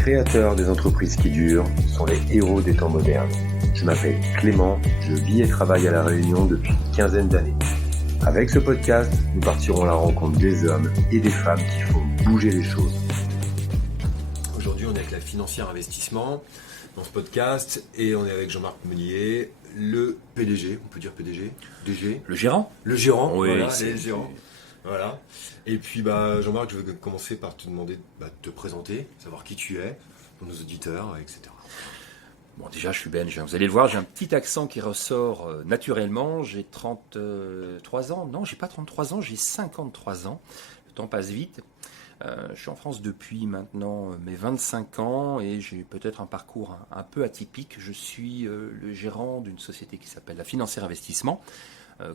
créateurs des entreprises qui durent sont les héros des temps modernes. Je m'appelle Clément, je vis et travaille à La Réunion depuis une quinzaine d'années. Avec ce podcast, nous partirons à la rencontre des hommes et des femmes qui font bouger les choses. Aujourd'hui, on est avec la Financière Investissement dans ce podcast et on est avec Jean-Marc Meunier, le PDG, on peut dire PDG, DG. Le gérant. Le gérant, oui, voilà, c'est le gérant. Voilà. Et puis Jean-Marc, je vais commencer par te demander de te présenter, savoir qui tu es, pour nos auditeurs, etc. Bon, déjà, je suis belge. Vous allez le voir, j'ai un petit accent qui ressort naturellement. J'ai 33 ans. Non, j'ai pas 33 ans, j'ai 53 ans. Le temps passe vite. Je suis en France depuis maintenant mes 25 ans et j'ai peut-être un parcours un peu atypique. Je suis le gérant d'une société qui s'appelle la Financière Investissement,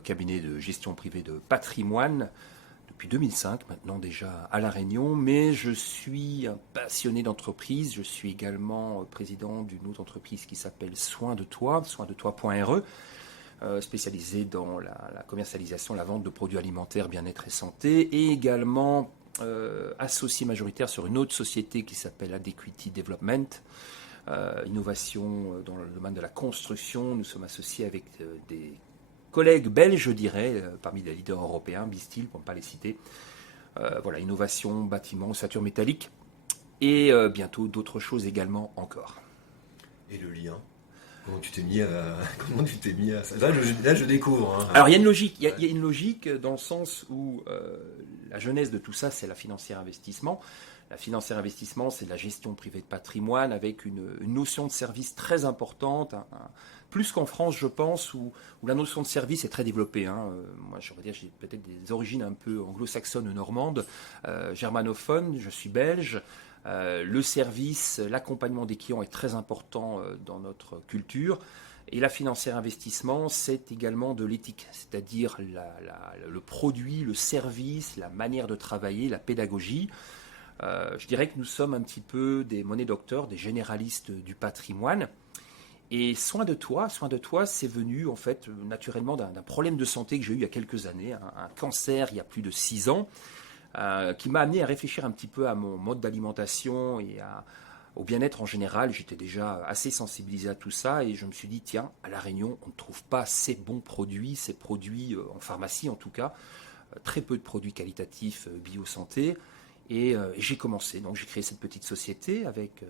cabinet de gestion privée de patrimoine, depuis 2005 maintenant déjà à La Réunion, mais je suis un passionné d'entreprise. Je suis également président d'une autre entreprise qui s'appelle Soin de Toi, soindetoi.re, spécialisée dans la commercialisation, la vente de produits alimentaires, bien-être et santé, et également associé majoritaire sur une autre société qui s'appelle Adequity Development, innovation dans le domaine de la construction. Nous sommes associés avec des collègues belges, je dirais, parmi les leaders européens, Bistil, pour ne pas les citer. Voilà, innovation, bâtiment, ossature métallique, et bientôt d'autres choses également encore. Et le lien ? Comment tu t'es mis à ça ? Là, je découvre. Hein. Alors, il y a une logique. Il y a une logique dans le sens où la genèse de tout ça, c'est la Financière Investissement. La Financière Investissement, c'est de la gestion privée de patrimoine avec une notion de service très importante, plus qu'en France, je pense, où la notion de service est très développée. Moi, je dire, j'ai peut-être des origines un peu anglo-saxonnes, normandes, germanophones, je suis belge. Le service, l'accompagnement des clients est très important dans notre culture. Et la Financière Investissement, c'est également de l'éthique, c'est-à-dire le produit, le service, la manière de travailler, la pédagogie. Je dirais que nous sommes un petit peu des monnaies docteurs, des généralistes du patrimoine. Et Soin de Toi, c'est venu en fait naturellement d'un problème de santé que j'ai eu il y a quelques années, un cancer il y a plus de 6 ans, qui m'a amené à réfléchir un petit peu à mon mode d'alimentation et au bien-être en général. J'étais déjà assez sensibilisé à tout ça et je me suis dit, tiens, à La Réunion, on ne trouve pas ces bons produits, ces produits en pharmacie en tout cas, très peu de produits qualitatifs bio-santé. Et j'ai commencé, donc j'ai créé cette petite société avec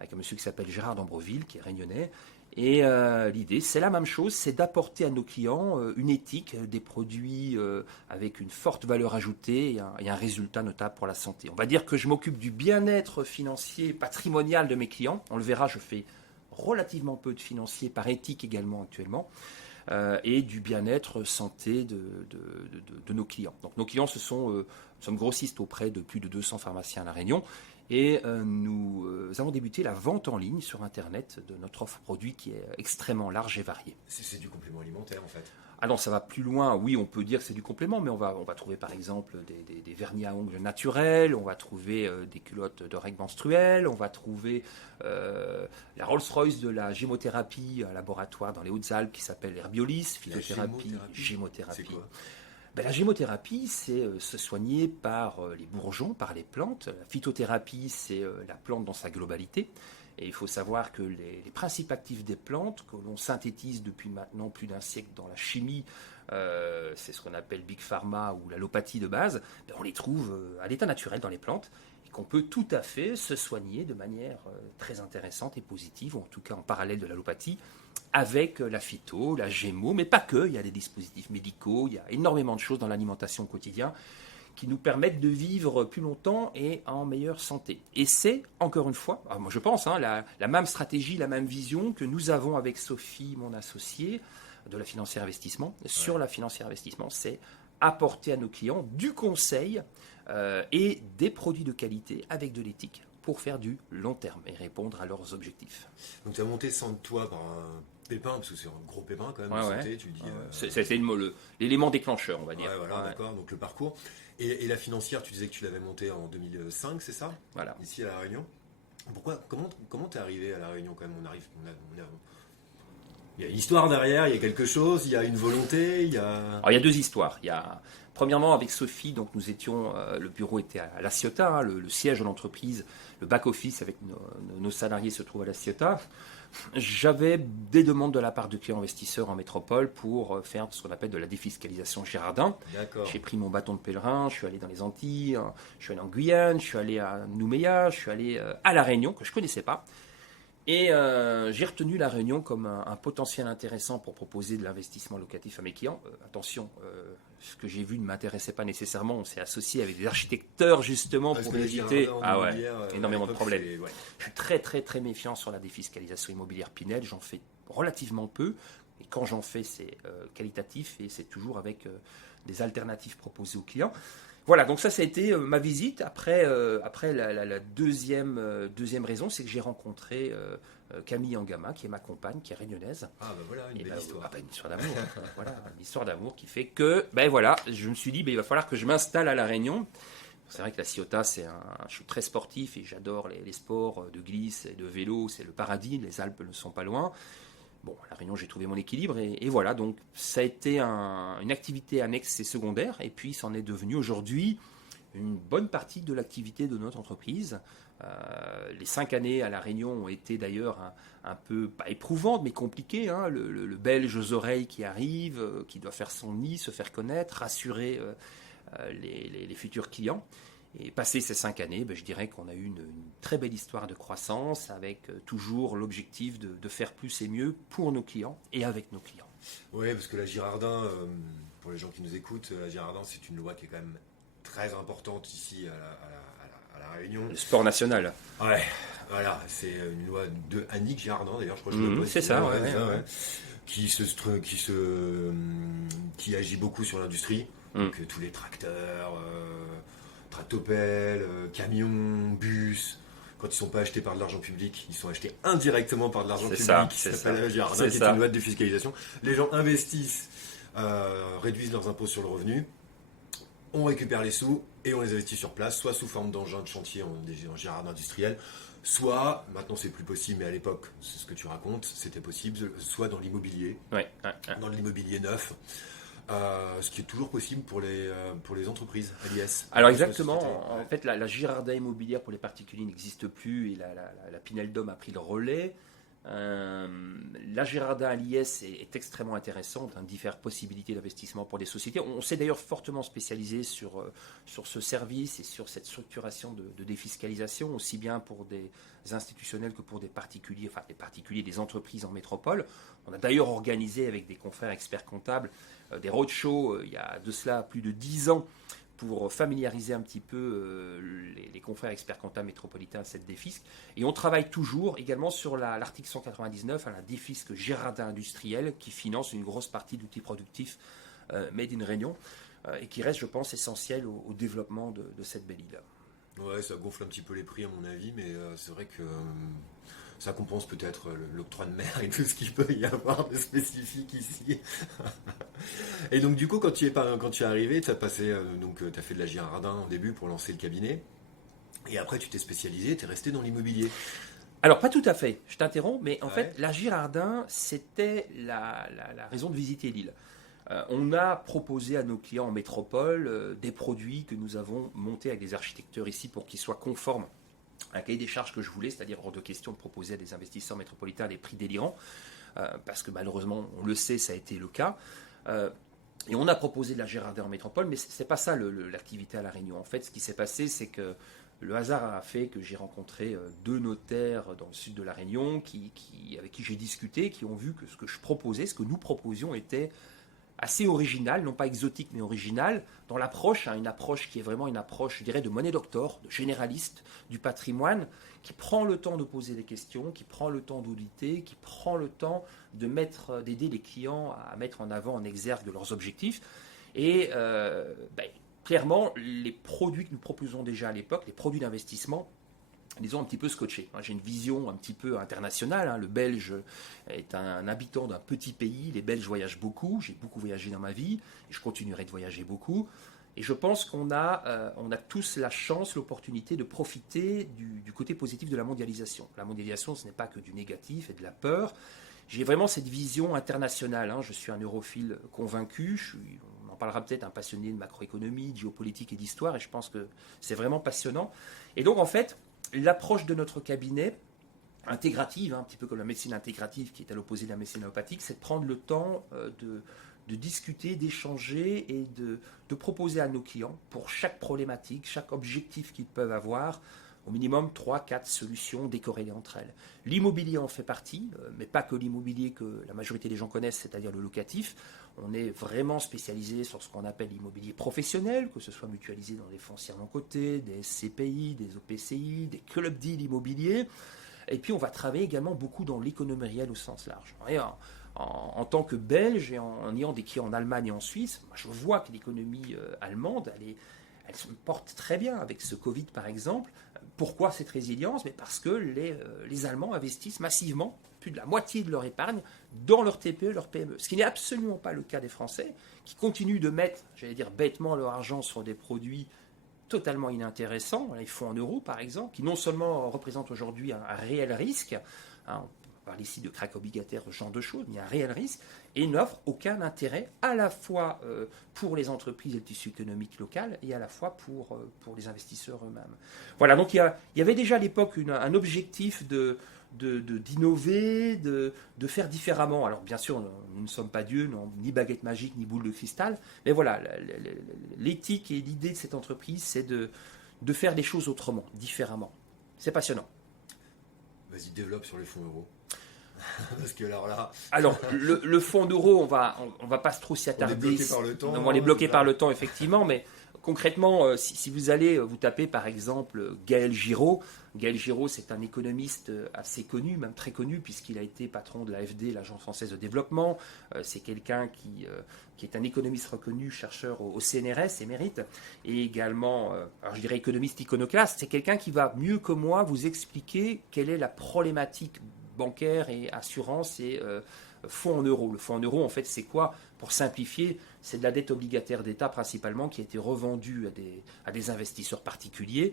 un monsieur qui s'appelle Gérard d'Ambreville, qui est réunionnais. Et l'idée, c'est la même chose, c'est d'apporter à nos clients une éthique, des produits avec une forte valeur ajoutée et un résultat notable pour la santé. On va dire que je m'occupe du bien-être financier, patrimonial de mes clients. On le verra, je fais relativement peu de financier par éthique également actuellement. Et du bien-être santé de nos clients. Donc nos clients, nous sommes grossistes auprès de plus de 200 pharmaciens à La Réunion et nous avons débuté la vente en ligne sur Internet de notre offre produit qui est extrêmement large et variée. C'est du complément alimentaire en fait. Ah non, ça va plus loin. Oui, on peut dire que c'est du complément, mais on va trouver par exemple des vernis à ongles naturels, on va trouver des culottes de règles menstruelles, on va trouver la Rolls-Royce de la gémothérapie à laboratoire dans les Hautes-Alpes qui s'appelle Herbiolis, phytothérapie, gémothérapie. C'est quoi ? La gémothérapie, c'est se soigner par les bourgeons, par les plantes. La phytothérapie, c'est la plante dans sa globalité. Et il faut savoir que les principes actifs des plantes, que l'on synthétise depuis maintenant plus d'un siècle dans la chimie, c'est ce qu'on appelle Big Pharma ou l'allopathie de base, on les trouve à l'état naturel dans les plantes et qu'on peut tout à fait se soigner de manière très intéressante et positive, ou en tout cas en parallèle de l'allopathie, avec la phyto, la gémo, mais pas que, il y a des dispositifs médicaux, il y a énormément de choses dans l'alimentation quotidienne qui nous permettent de vivre plus longtemps et en meilleure santé. Et c'est, encore une fois, moi je pense, la même stratégie, la même vision que nous avons avec Sophie, mon associée, de la Financière Investissement. Sur la Financière Investissement, c'est apporter à nos clients du conseil et des produits de qualité avec de l'éthique pour faire du long terme et répondre à leurs objectifs. Donc tu as monté Soin de Toi par un pépin, parce que c'est un gros pépin quand même de santé, tu dis. C'est l'élément déclencheur, on va dire. Ouais, voilà, d'accord, donc le parcours. Et la Financière, tu disais que tu l'avais montée en 2005, c'est ça ? Voilà. Ici à La Réunion. Comment t'es arrivé à La Réunion quand même ? Il y a une histoire derrière, il y a quelque chose, il y a une volonté, il y a... Alors, il y a deux histoires. Premièrement, avec Sophie, donc nous étions, le bureau était à La Ciotat, hein, le siège de l'entreprise, le back-office avec nos salariés se trouve à La Ciotat. J'avais des demandes de la part de clients investisseurs en métropole pour faire ce qu'on appelle de la défiscalisation Girardin. D'accord. J'ai pris mon bâton de pèlerin, je suis allé dans les Antilles, je suis allé en Guyane, je suis allé à Nouméa, je suis allé à La Réunion, que je ne connaissais pas. Et j'ai retenu La Réunion comme un potentiel intéressant pour proposer de l'investissement locatif à mes clients. Attention, ce que j'ai vu ne m'intéressait pas nécessairement. On s'est associé avec des architecteurs justement pour éviter énormément de problèmes. Ouais. Je suis très très très méfiant sur la défiscalisation immobilière Pinel. J'en fais relativement peu. Et quand j'en fais, c'est qualitatif et c'est toujours avec des alternatives proposées aux clients. Voilà, donc ça a été ma visite. Après la deuxième raison, c'est que j'ai rencontré Camille Angama, qui est ma compagne, qui est réunionnaise. Ah ben voilà, une belle histoire. Une histoire d'amour. Voilà, une histoire d'amour qui fait que, je me suis dit, il va falloir que je m'installe à La Réunion. C'est vrai que La Ciotat, je suis très sportif et j'adore les sports de glisse et de vélo. C'est le paradis, les Alpes ne sont pas loin. Bon, à La Réunion, j'ai trouvé mon équilibre et voilà, donc ça a été une activité annexe et secondaire et puis c'en est devenu aujourd'hui une bonne partie de l'activité de notre entreprise. Les 5 années à La Réunion ont été d'ailleurs un peu, pas éprouvantes, mais compliquées. Hein. Le Belge aux oreilles qui arrive, qui doit faire son nid, se faire connaître, rassurer les futurs clients. Et passé ces 5 années, je dirais qu'on a eu une très belle histoire de croissance avec toujours l'objectif de faire plus et mieux pour nos clients et avec nos clients. Oui, parce que la Girardin, pour les gens qui nous écoutent, la Girardin, c'est une loi qui est quand même très importante ici à la Réunion. Le sport national. Ouais, voilà, c'est une loi de Annick Girardin, d'ailleurs, je crois que je le c'est ça, qui agit beaucoup sur l'industrie. Donc tous les tracteurs... tractopelles, camions, bus, quand ils ne sont pas achetés par de l'argent public, ils sont achetés indirectement par de l'argent public, qui s'appelle la Girardin, qui est une loi de défiscalisation. Les gens investissent, réduisent leurs impôts sur le revenu, on récupère les sous et on les investit sur place, soit sous forme d'engins de chantier en Girardin industriel, soit, maintenant c'est plus possible, mais à l'époque, c'est ce que tu racontes, c'était possible, soit dans l'immobilier, dans l'immobilier neuf. Ce qui est toujours possible pour les entreprises à l'IS. Alors exactement, en fait la Girardin immobilière pour les particuliers n'existe plus et la Pinel Dom a pris le relais. La Girardin à l'IS est extrêmement intéressante, diffère possibilités d'investissement pour des sociétés. On s'est d'ailleurs fortement spécialisé sur ce service et sur cette structuration de défiscalisation, aussi bien pour des institutionnels que pour des particuliers, des entreprises en métropole. On a d'ailleurs organisé avec des confrères experts comptables des roadshows il y a de cela plus de 10 ans pour familiariser un petit peu les confrères experts comptables métropolitains à cette défisque. Et on travaille toujours également sur l'article 199, la défisque Girardin industrielle qui finance une grosse partie d'outils productifs made in Réunion et qui reste, je pense, essentiel au développement de cette belle île. Ouais, ça gonfle un petit peu les prix à mon avis, mais c'est vrai que ça compense peut-être l'octroi de mer et tout ce qu'il peut y avoir de spécifique ici. Et donc du coup, quand tu es arrivé, tu as fait de la Girardin au début pour lancer le cabinet, et après tu t'es spécialisé, tu es resté dans l'immobilier. Alors pas tout à fait, je t'interromps, mais en fait la Girardin, c'était la raison de visiter l'île. On a proposé à nos clients en métropole des produits que nous avons montés avec des architecteurs ici pour qu'ils soient conformes à un cahier des charges que je voulais, c'est-à-dire hors de question de proposer à des investisseurs métropolitains des prix délirants, parce que malheureusement, on le sait, ça a été le cas. Et on a proposé de la Girardin en métropole, mais c'est pas ça l'activité à La Réunion. En fait, ce qui s'est passé, c'est que le hasard a fait que j'ai rencontré 2 notaires dans le sud de La Réunion avec qui j'ai discuté, qui ont vu que ce que je proposais, ce que nous proposions était assez original, non pas exotique mais original, dans l'approche, une approche qui est vraiment une approche, je dirais, de monnaie doctor, de généraliste du patrimoine, qui prend le temps de poser des questions, qui prend le temps d'auditer, qui prend le temps d'aider les clients à mettre en avant, en exergue leurs objectifs. Et clairement, les produits que nous proposons déjà à l'époque, les produits d'investissement, ils ont un petit peu scotché. J'ai une vision un petit peu internationale. Le Belge est un habitant d'un petit pays. Les Belges voyagent beaucoup. J'ai beaucoup voyagé dans ma vie et je continuerai de voyager beaucoup. Et je pense qu'on a tous la chance, l'opportunité de profiter du côté positif de la mondialisation. La mondialisation, ce n'est pas que du négatif et de la peur. j'ai vraiment cette vision internationale. Hein. Je suis un europhile convaincu, on en parlera peut-être, un passionné de macroéconomie, de géopolitique et d'histoire, et je pense que c'est vraiment passionnant. Et donc en fait, l'approche de notre cabinet, intégrative, hein, un petit peu comme la médecine intégrative qui est à l'opposé de la médecine allopathique, c'est de prendre le temps de discuter, d'échanger et de proposer à nos clients, pour chaque problématique, chaque objectif qu'ils peuvent avoir, au minimum 3-4 solutions décorrélées entre elles. L'immobilier en fait partie, mais pas que l'immobilier que la majorité des gens connaissent, c'est-à-dire le locatif. On est vraiment spécialisé sur ce qu'on appelle l'immobilier professionnel, que ce soit mutualisé dans des foncières non cotées, des SCPI, des OPCI, des clubs deals immobiliers. Et puis on va travailler également beaucoup dans l'économie réelle au sens large. Et en tant que Belge et en ayant des clients en Allemagne et en Suisse, moi je vois que l'économie allemande, elle se porte très bien avec ce Covid par exemple. Pourquoi cette résilience? Mais parce que les Allemands investissent massivement, plus de la moitié de leur épargne, dans leur TPE, leur PME. Ce qui n'est absolument pas le cas des Français, qui continuent de mettre, j'allais dire bêtement, leur argent sur des produits totalement inintéressants, les fonds en euros par exemple, qui non seulement représentent aujourd'hui un réel risque, hein, on parle ici de crack obligataire, ce genre de choses, mais il y a un réel risque, et n'offrent aucun intérêt à la fois pour les entreprises et le tissu économique local, et à la fois pour les investisseurs eux-mêmes. Voilà, donc il y avait déjà à l'époque un objectif d'innover, de faire différemment. Alors bien sûr, nous ne sommes pas Dieu, ni baguette magique, ni boule de cristal, mais voilà, l'éthique et l'idée de cette entreprise, c'est de faire les choses autrement, différemment. C'est passionnant. Vas-y, développe sur les fonds euros. Parce que là... Alors, le fonds d'euro, on va pas trop s'y attarder. On est bloqué par le temps. On est bloqué par le temps, effectivement, mais concrètement, si vous allez vous taper par exemple Gaël Giraud. Gaël Giraud, c'est un économiste assez connu, même très connu, puisqu'il a été patron de l'AFD, l'Agence française de développement. C'est quelqu'un qui est un économiste reconnu, chercheur au CNRS, émérite, et également, alors je dirais économiste iconoclaste. C'est quelqu'un qui va mieux que moi vous expliquer quelle est la problématique bancaire et assurance et fonds en euros. Le fonds en euros, en fait, c'est quoi? Pour simplifier, c'est de la dette obligataire d'État principalement qui a été revendue à des investisseurs particuliers.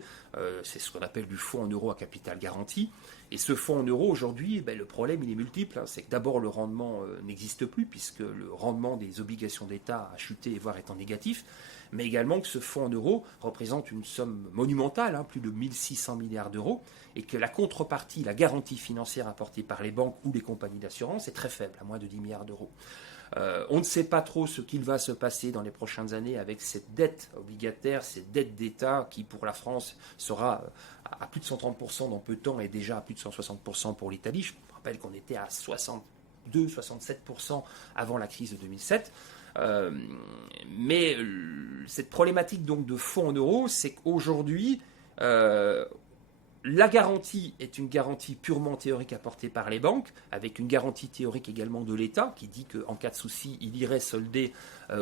C'est ce qu'on appelle du fonds en euros à capital garanti. Et ce fonds en euros, aujourd'hui, le problème, il est multiple. Hein. C'est que d'abord, le rendement n'existe plus, puisque le rendement des obligations d'État a chuté, voire est en négatif. Mais également que ce fonds en euros représente une somme monumentale, hein, plus de 1600 milliards d'euros, et que la contrepartie, la garantie financière apportée par les banques ou les compagnies d'assurance est très faible, à moins de 10 milliards d'euros. On ne sait pas trop ce qu'il va se passer dans les prochaines années avec cette dette obligataire, cette dette d'État qui, pour la France, sera à plus de 130% dans peu de temps et déjà à plus de 160% pour l'Italie. Je me rappelle qu'on était à 62-67% avant la crise de 2007. Mais cette problématique donc de fonds en euros, c'est qu'aujourd'hui, la garantie est une garantie purement théorique apportée par les banques, avec une garantie théorique également de l'État, qui dit qu'en cas de souci, il irait solder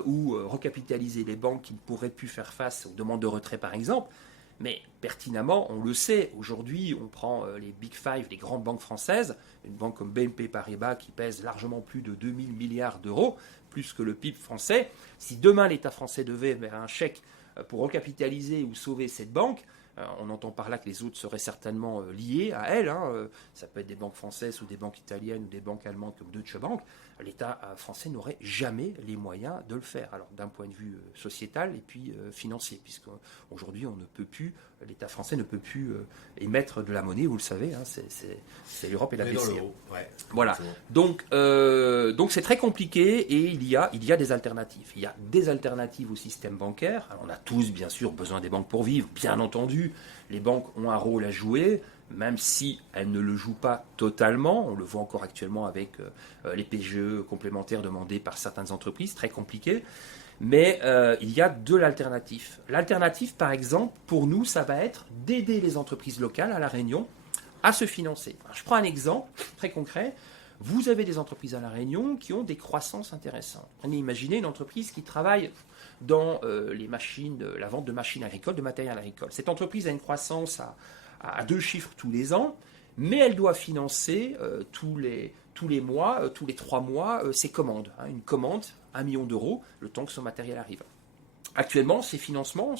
ou recapitaliser les banques qui ne pourraient plus faire face aux demandes de retrait, par exemple. Mais pertinemment, on le sait, aujourd'hui, on prend les Big Five, les grandes banques françaises, une banque comme BNP Paribas qui pèse largement plus de 2000 milliards d'euros, plus que le PIB français. Si demain l'État français devait faire un chèque pour recapitaliser ou sauver cette banque, on entend par là que les autres seraient certainement liés à elle. Hein. Ça peut être des banques françaises ou des banques italiennes ou des banques allemandes comme Deutsche Bank. L'État français n'aurait jamais les moyens de le faire. Alors d'un point de vue sociétal et puis financier, puisqu'aujourd'hui l'État français ne peut plus émettre de la monnaie, vous le savez, hein, c'est l'Europe et la BCE. Ouais, voilà. Donc c'est très compliqué et il y a des alternatives. Il y a des alternatives au système bancaire. Alors, on a tous bien sûr besoin des banques pour vivre, bien entendu. Les banques ont un rôle à jouer, même si elles ne le jouent pas totalement. On le voit encore actuellement avec les PGE complémentaires demandés par certaines entreprises, très compliqué. Mais il y a de l'alternative. L'alternative, par exemple, pour nous, ça va être d'aider les entreprises locales à La Réunion à se financer. Alors, je prends un exemple très concret. Vous avez des entreprises à La Réunion qui ont des croissances intéressantes. Imaginez une entreprise qui travaille dans la vente de machines agricoles, de matériel agricole. Cette entreprise a une croissance à 2 chiffres tous les ans, mais elle doit financer tous les mois, tous les 3 mois, ses commandes. Une commande, 1 million d'euros, le temps que son matériel arrive. actuellement, ces financements,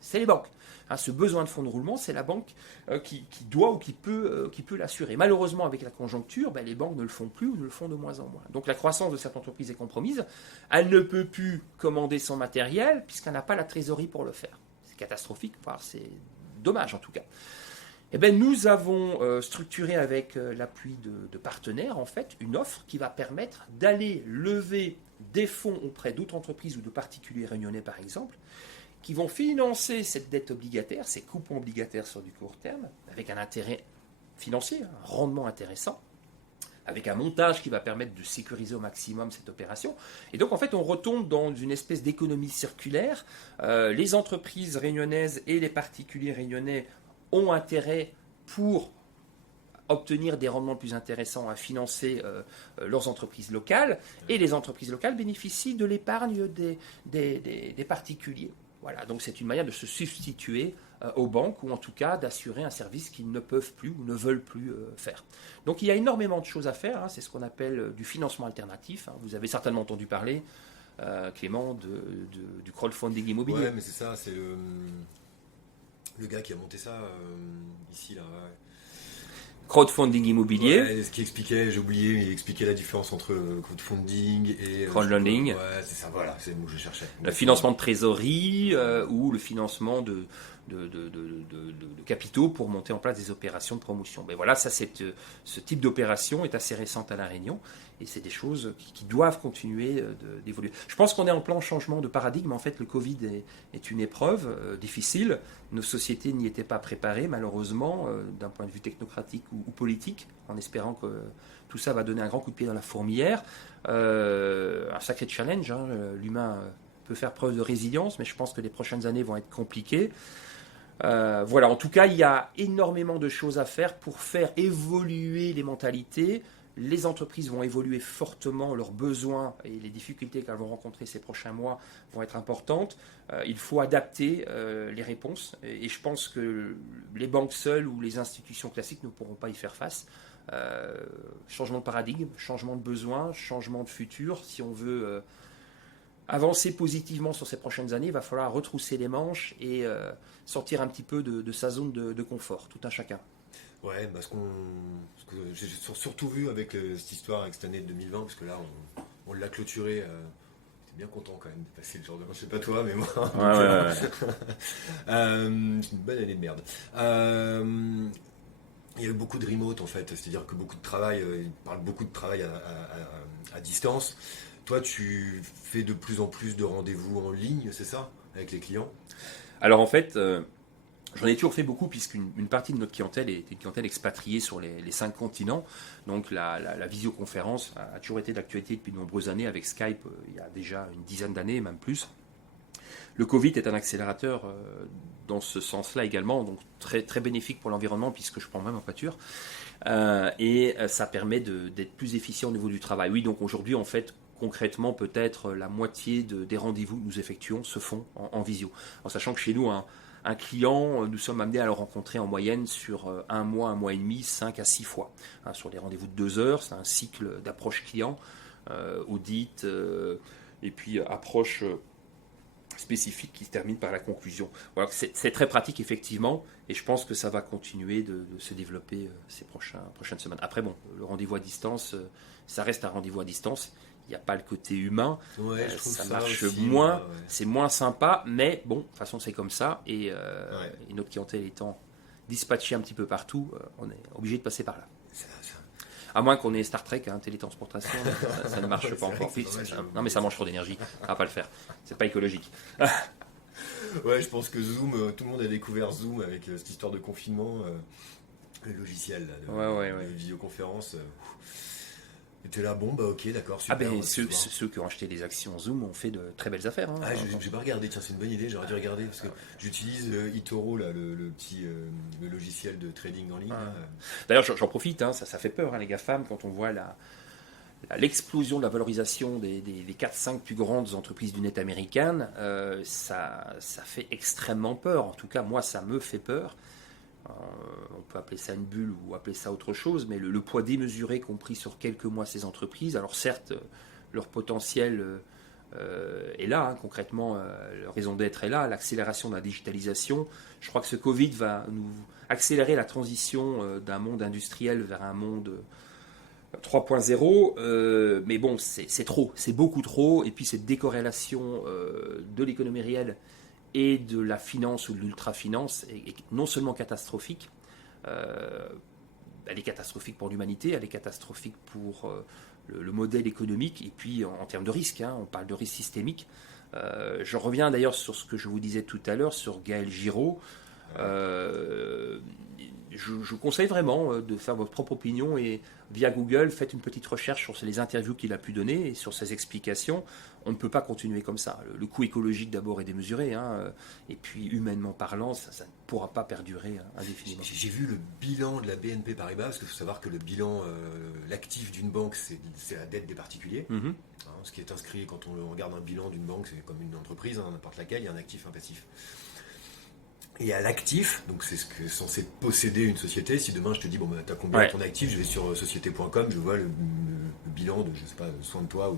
c'est les banques. Ce besoin de fonds de roulement, c'est la banque qui doit ou qui peut l'assurer. Malheureusement, avec la conjoncture, les banques ne le font plus ou ne le font de moins en moins. Donc la croissance de cette entreprise est compromise. Elle ne peut plus commander son matériel puisqu'elle n'a pas la trésorerie pour le faire. C'est catastrophique, voire c'est dommage en tout cas. Nous avons structuré avec l'appui de partenaires en fait une offre qui va permettre d'aller lever des fonds auprès d'autres entreprises ou de particuliers réunionnais par exemple, qui vont financer cette dette obligataire, ces coupons obligataires sur du court terme, avec un intérêt financier, un rendement intéressant, avec un montage qui va permettre de sécuriser au maximum cette opération. Et donc en fait on retombe dans une espèce d'économie circulaire. Les entreprises réunionnaises et les particuliers réunionnais ont intérêt pour obtenir des rendements plus intéressants à financer leurs entreprises locales, et les entreprises locales bénéficient de l'épargne des particuliers. Voilà, donc c'est une manière de se substituer aux banques, ou en tout cas d'assurer un service qu'ils ne peuvent plus ou ne veulent plus faire. Donc il y a énormément de choses à faire, c'est ce qu'on appelle du financement alternatif. Vous avez certainement entendu parler, Clément, du crowdfunding immobilier. Ouais, mais c'est ça, c'est le gars qui a monté ça ici, là. Ouais. Crowdfunding immobilier. Ouais, ce qui expliquait, j'ai oublié, il expliquait la différence entre crowdfunding et crowdlending. Ouais, c'est ça, voilà, c'est le mot que je cherchais. Le financement de trésorerie ou le financement de capitaux pour monter en place des opérations de promotion. Mais voilà, ce type d'opération est assez récente à La Réunion et c'est des choses qui doivent continuer d'évoluer. Je pense qu'on est en plein changement de paradigme. En fait, le Covid est une épreuve difficile. Nos sociétés n'y étaient pas préparées, malheureusement, d'un point de vue technocratique ou politique, en espérant que tout ça va donner un grand coup de pied dans la fourmilière. Un sacré challenge, l'humain peut faire preuve de résilience, mais je pense que les prochaines années vont être compliquées. Voilà, en tout cas, il y a énormément de choses à faire pour faire évoluer les mentalités. Les entreprises vont évoluer fortement, leurs besoins et les difficultés qu'elles vont rencontrer ces prochains mois vont être importantes. Il faut adapter les réponses et je pense que les banques seules ou les institutions classiques ne pourront pas y faire face. Changement de paradigme, changement de besoin, changement de futur. Si on veut avancer positivement sur ces prochaines années, il va falloir retrousser les manches et sortir un petit peu de sa zone de confort, tout un chacun. Ouais, ce que j'ai surtout vu avec cette histoire, avec cette année de 2020, parce que là, on l'a clôturé. J'étais bien content quand même de passer le genre de... Je sais pas toi, mais moi... Ouais. C'est une bonne année de merde. Il y a eu beaucoup de remote, en fait. C'est-à-dire que beaucoup de travail, ils parlent beaucoup de travail à distance. Toi, tu fais de plus en plus de rendez-vous en ligne, c'est ça, avec les clients ? Alors en fait... J'en ai toujours fait beaucoup puisqu'une partie de notre clientèle est une clientèle expatriée sur les 5 continents. Donc la visioconférence a toujours été d'actualité depuis de nombreuses années avec Skype, il y a déjà une dizaine d'années, même plus. Le Covid est un accélérateur dans ce sens-là également, donc très, très bénéfique pour l'environnement puisque je prends même en voiture. Et ça permet d'être plus efficient au niveau du travail. Oui, donc aujourd'hui, en fait, concrètement, peut-être la moitié des rendez-vous que nous effectuons se font en visio. En sachant que chez nous, un client, nous sommes amenés à le rencontrer en moyenne sur un mois et demi, 5 à 6 fois. Sur les rendez-vous de 2 heures, c'est un cycle d'approche client, audit, et puis approche spécifique qui se termine par la conclusion. Voilà, c'est très pratique effectivement, et je pense que ça va continuer de se développer ces prochaines semaines. Après, bon, le rendez-vous à distance, ça reste un rendez-vous à distance. Il n'y a pas le côté humain, ça marche aussi, moins, c'est moins sympa, mais bon, de toute façon c'est comme ça, et notre clientèle étant dispatchée un petit peu partout, on est obligé de passer par là. À moins qu'on ait Star Trek, télétransportation, ça ne marche pas encore. Non mais ça mange trop d'énergie, on va pas le faire, c'est pas écologique. Ouais, je pense que Zoom, tout le monde a découvert Zoom avec cette histoire de confinement, le logiciel là, de visioconférence. Et t'es là, bon, ok, d'accord, super. Ceux qui ont acheté des actions Zoom ont fait de très belles affaires. J'ai pas regardé, tiens, c'est une bonne idée, j'aurais dû regarder, parce que j'utilise eToro, là, le petit le logiciel de trading en ligne. D'ailleurs, j'en profite, ça fait peur, les GAFAM, quand on voit l'explosion de la valorisation des 4-5 plus grandes entreprises du net américaine, ça fait extrêmement peur. En tout cas, moi, ça me fait peur. On peut appeler ça une bulle ou appeler ça autre chose, mais le poids démesuré qu'ont pris sur quelques mois ces entreprises, alors certes, leur potentiel est là, hein, concrètement, la raison d'être est là, l'accélération de la digitalisation. Je crois que ce Covid va nous accélérer la transition d'un monde industriel vers un monde 3.0, mais bon, c'est trop, c'est beaucoup trop, et puis cette décorrélation de l'économie réelle et de la finance ou de l'ultra-finance est non seulement catastrophique, elle est catastrophique pour l'humanité, elle est catastrophique pour le modèle économique, et puis en termes de risque, hein, on parle de risque systémique. Je reviens d'ailleurs sur ce que je vous disais tout à l'heure, sur Gaël Giraud. Je vous conseille vraiment de faire votre propre opinion et via Google, faites une petite recherche sur les interviews qu'il a pu donner et sur ses explications. On ne peut pas continuer comme ça. Le coût écologique d'abord est démesuré, hein, et puis humainement parlant, ça ne pourra pas perdurer indéfiniment. J'ai vu le bilan de la BNP Paribas, parce qu'il faut savoir que le bilan, l'actif d'une banque, c'est la dette des particuliers. Mm-hmm. Hein, ce qui est inscrit quand on regarde un bilan d'une banque, c'est comme une entreprise, hein, n'importe laquelle, il y a un actif, un passif. Et à l'actif, donc c'est ce que est censé posséder une société. Si demain je te dis, bon, bah, t'as combien ton actif, je vais sur société.com, je vois le bilan de, je sais pas, soin de toi,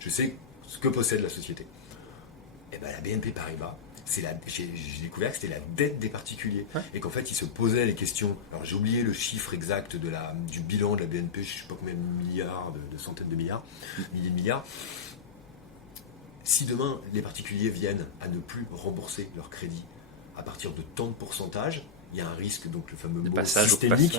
je sais ce que possède la société. Et ben la BNP Paribas, j'ai découvert que c'était la dette des particuliers. Ouais. Et qu'en fait, ils se posaient les questions. Alors j'ai oublié le chiffre exact du bilan de la BNP, je sais pas combien de milliards, de centaines de milliards, milliers de milliards. Si demain, les particuliers viennent à ne plus rembourser leur crédit, à partir de tant de pourcentage, il y a un risque, donc le fameux mot systémique,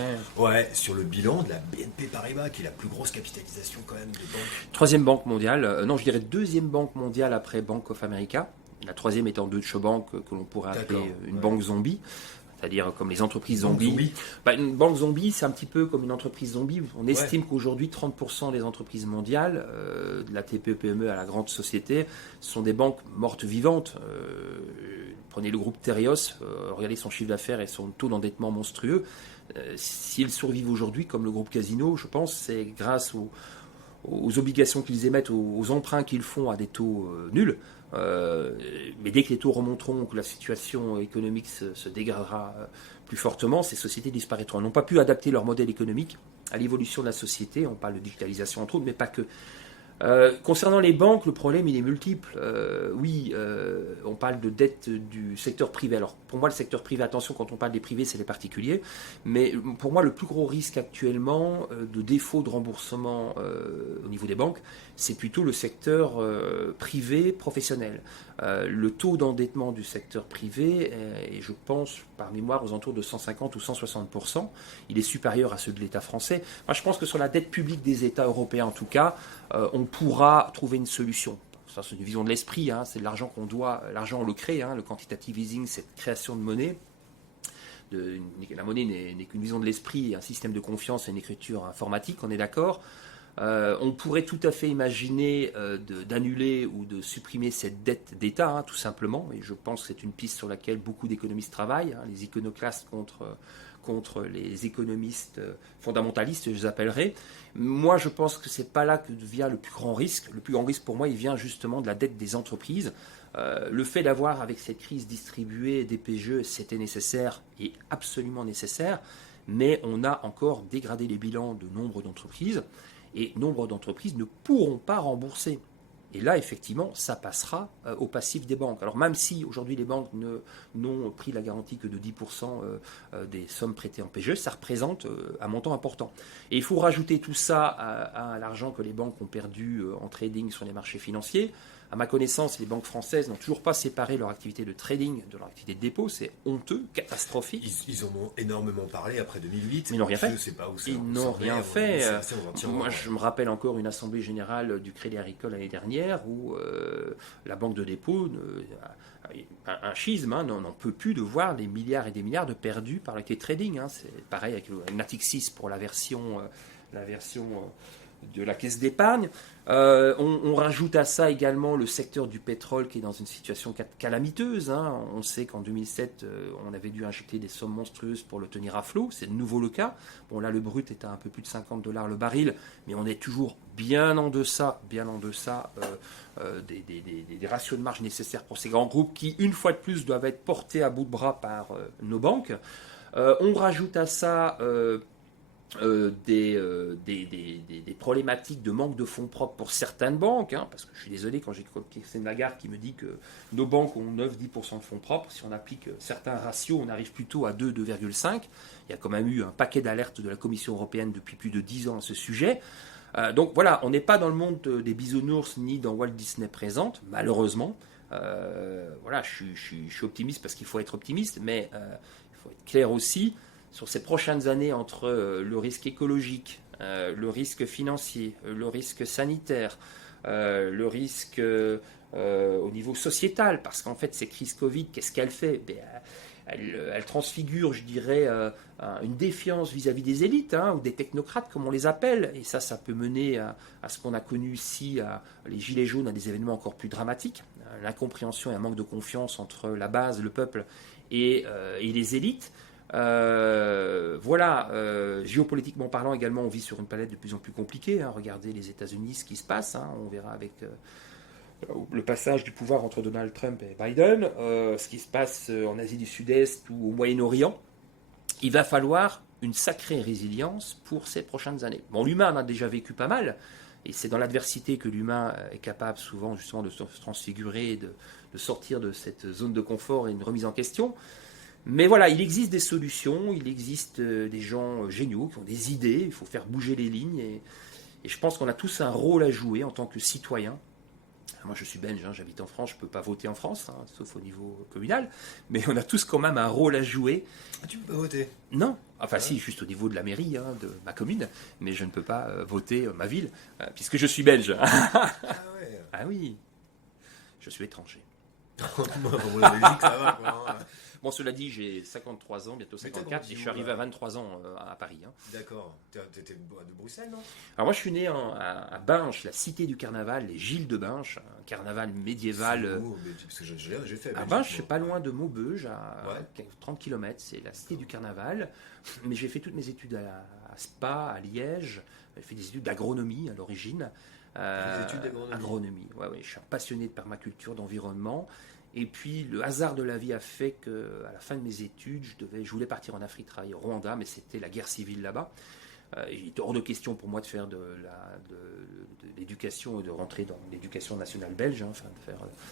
sur le bilan de la BNP Paribas, qui est la plus grosse capitalisation quand même des banques. Troisième banque mondiale, non, je dirais deuxième banque mondiale après Bank of America. La troisième étant Deutsche Bank, que l'on pourrait appeler une banque zombie, c'est-à-dire comme les entreprises zombies. Une banque zombie, c'est un petit peu comme une entreprise zombie. On estime qu'aujourd'hui, 30% des entreprises mondiales, de la TPE-PME à la grande société, sont des banques mortes vivantes. Prenez le groupe Tereos, regardez son chiffre d'affaires et son taux d'endettement monstrueux. S'ils survivent aujourd'hui, comme le groupe Casino, je pense, c'est grâce aux obligations qu'ils émettent, aux emprunts qu'ils font à des taux nuls. Mais dès que les taux remonteront, que la situation économique se dégradera plus fortement, ces sociétés disparaîtront. Elles n'ont pas pu adapter leur modèle économique à l'évolution de la société. On parle de digitalisation entre autres, mais pas que. Concernant les banques, le problème il est multiple. On parle de dette du secteur privé. Alors pour moi le secteur privé, attention, quand on parle des privés c'est les particuliers, mais pour moi le plus gros risque actuellement de défaut de remboursement au niveau des banques, c'est plutôt le secteur privé professionnel. Le taux d'endettement du secteur privé est, je pense, par mémoire, aux alentours de 150 ou 160%. Il est supérieur à ceux de l'État français. Moi, je pense que sur la dette publique des États européens, en tout cas, on pourra trouver une solution. Ça, c'est une vision de l'esprit, hein. C'est de l'argent qu'on doit, l'argent on le crée, hein. Le quantitative easing, cette création de monnaie. La monnaie n'est qu'une vision de l'esprit, un système de confiance et une écriture informatique, on est d'accord. On pourrait tout à fait imaginer d'annuler ou de supprimer cette dette d'État, hein, tout simplement, et je pense que c'est une piste sur laquelle beaucoup d'économistes travaillent, hein, les iconoclastes contre les économistes fondamentalistes, je les appellerai. Moi, je pense que c'est pas là que vient le plus grand risque. Le plus grand risque, pour moi, il vient justement de la dette des entreprises. Le fait d'avoir, avec cette crise distribuée des PGE, c'était nécessaire et absolument nécessaire, mais on a encore dégradé les bilans de nombre d'entreprises. Et nombre d'entreprises ne pourront pas rembourser. Et là, effectivement, ça passera au passif des banques. Alors même si aujourd'hui les banques n'ont pris la garantie que de 10% des sommes prêtées en PGE, ça représente un montant important. Et il faut rajouter tout ça à l'argent que les banques ont perdu en trading sur les marchés financiers. À ma connaissance, les banques françaises n'ont toujours pas séparé leur activité de trading de leur activité de dépôt. C'est honteux, catastrophique. Ils en ont énormément parlé après 2008. Mais ils n'ont rien fait. Je sais pas où ils n'ont rien fait. Moi, je me rappelle encore une assemblée générale du Crédit Agricole l'année dernière où la banque de dépôt, un schisme, hein, n'en peut plus de voir les milliards et des milliards de perdus par l'activité trading. Hein. C'est pareil avec le Natixis pour la version de la caisse d'épargne. On rajoute à ça également le secteur du pétrole qui est dans une situation calamiteuse. Hein. On sait qu'en 2007, on avait dû injecter des sommes monstrueuses pour le tenir à flot. C'est de nouveau le cas. Bon, là, le brut est à un peu plus de $50 le baril, mais on est toujours bien en deçà des ratios de marge nécessaires pour ces grands groupes qui, une fois de plus, doivent être portés à bout de bras par nos banques. On rajoute à ça des problématiques de manque de fonds propres pour certaines banques, parce que je suis désolé quand j'ai Christine Lagarde qui me dit que nos banques ont 9-10% de fonds propres. Si on applique certains ratios, on arrive plutôt à 2,5. Il y a quand même eu un paquet d'alertes de la Commission européenne depuis plus de 10 ans à ce sujet. Donc voilà, on n'est pas dans le monde des bisounours ni dans Walt Disney Présente, malheureusement. Voilà, je suis optimiste parce qu'il faut être optimiste, mais il faut être clair aussi. Sur ces prochaines années, entre le risque écologique, le risque financier, le risque sanitaire, le risque au niveau sociétal, parce qu'en fait, ces crises Covid, qu'est-ce qu'elle fait ? Elle transfigure, je dirais, une défiance vis-à-vis des élites, ou des technocrates, comme on les appelle. Et ça peut mener à ce qu'on a connu ici, les Gilets jaunes, à des événements encore plus dramatiques. L'incompréhension et un manque de confiance entre la base, le peuple et les élites. Voilà, géopolitiquement parlant également, on vit sur une planète de plus en plus compliquée. Regardez les États-Unis, ce qui se passe. On verra avec le passage du pouvoir entre Donald Trump et Biden, ce qui se passe en Asie du Sud-Est ou au Moyen-Orient. Il va falloir une sacrée résilience pour ces prochaines années. Bon, l'humain en a déjà vécu pas mal, et c'est dans l'adversité que l'humain est capable souvent justement de se transfigurer, de sortir de cette zone de confort et une remise en question. Mais voilà, il existe des solutions, il existe des gens géniaux qui ont des idées, il faut faire bouger les lignes, et je pense qu'on a tous un rôle à jouer en tant que citoyens. Moi je suis belge, j'habite en France, je ne peux pas voter en France, sauf au niveau communal, mais on a tous quand même un rôle à jouer. Ah, tu ne peux pas voter ? Non, enfin si, juste au niveau de la mairie, de ma commune, mais je ne peux pas voter ma ville, puisque je suis belge. Ah ouais. Ah oui, je suis étranger. La Belgique, ça va quoi. Bon, cela dit, j'ai 53 ans, bientôt 54, et je suis arrivé à 23 ans à Paris. D'accord. Tu étais de Bruxelles, non ? Alors moi, je suis né à Binche, la cité du carnaval, les Gilles de Binche, un carnaval médiéval. Parce que j'ai fait. À Binche, c'est pas loin de Maubeuge, à 30 km, c'est la cité du carnaval. Mais j'ai fait toutes mes études à Spa, à Liège. J'ai fait des études d'agronomie à l'origine. Des études d'agronomie. Agronomie, ouais, je suis passionné de permaculture, d'environnement. Et puis le hasard de la vie a fait qu'à la fin de mes études, je voulais partir en Afrique, travailler au Rwanda, mais c'était la guerre civile là-bas. Il était hors de question pour moi de faire de l'éducation et de rentrer dans l'éducation nationale belge,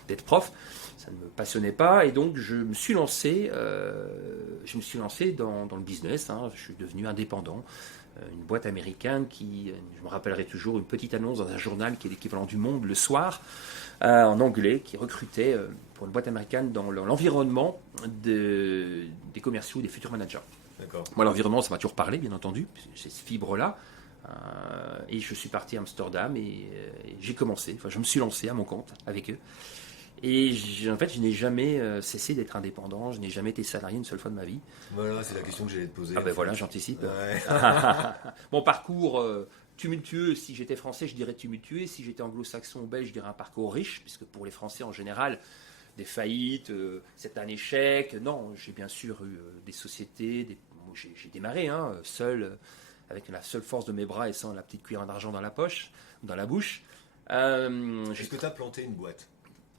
d'être prof. Ça ne me passionnait pas, et donc je me suis lancé dans le business. Je suis devenu indépendant. Une boîte américaine qui, je me rappellerai toujours, une petite annonce dans un journal qui est l'équivalent du Monde le soir, en anglais, qui recrutait pour une boîte américaine dans l'environnement des commerciaux, des futurs managers. D'accord. Moi, l'environnement, ça m'a toujours parlé, bien entendu, c'est cette fibre-là. Et je suis parti à Amsterdam et j'ai commencé, je me suis lancé à mon compte avec eux. Et en fait, je n'ai jamais cessé d'être indépendant, je n'ai jamais été salarié une seule fois de ma vie. Voilà, c'est la question que j'allais te poser. Ah ben voilà, j'anticipe. Ouais. Mon parcours tumultueux, si j'étais français, je dirais tumultueux. Si j'étais anglo-saxon ou belge, je dirais un parcours riche, puisque pour les Français en général, des faillites, c'est un échec. Non, j'ai bien sûr eu des sociétés, j'ai démarré seul, avec la seule force de mes bras et sans la petite cuillère d'argent dans la poche, dans la bouche. Est-ce que tu as planté une boîte ?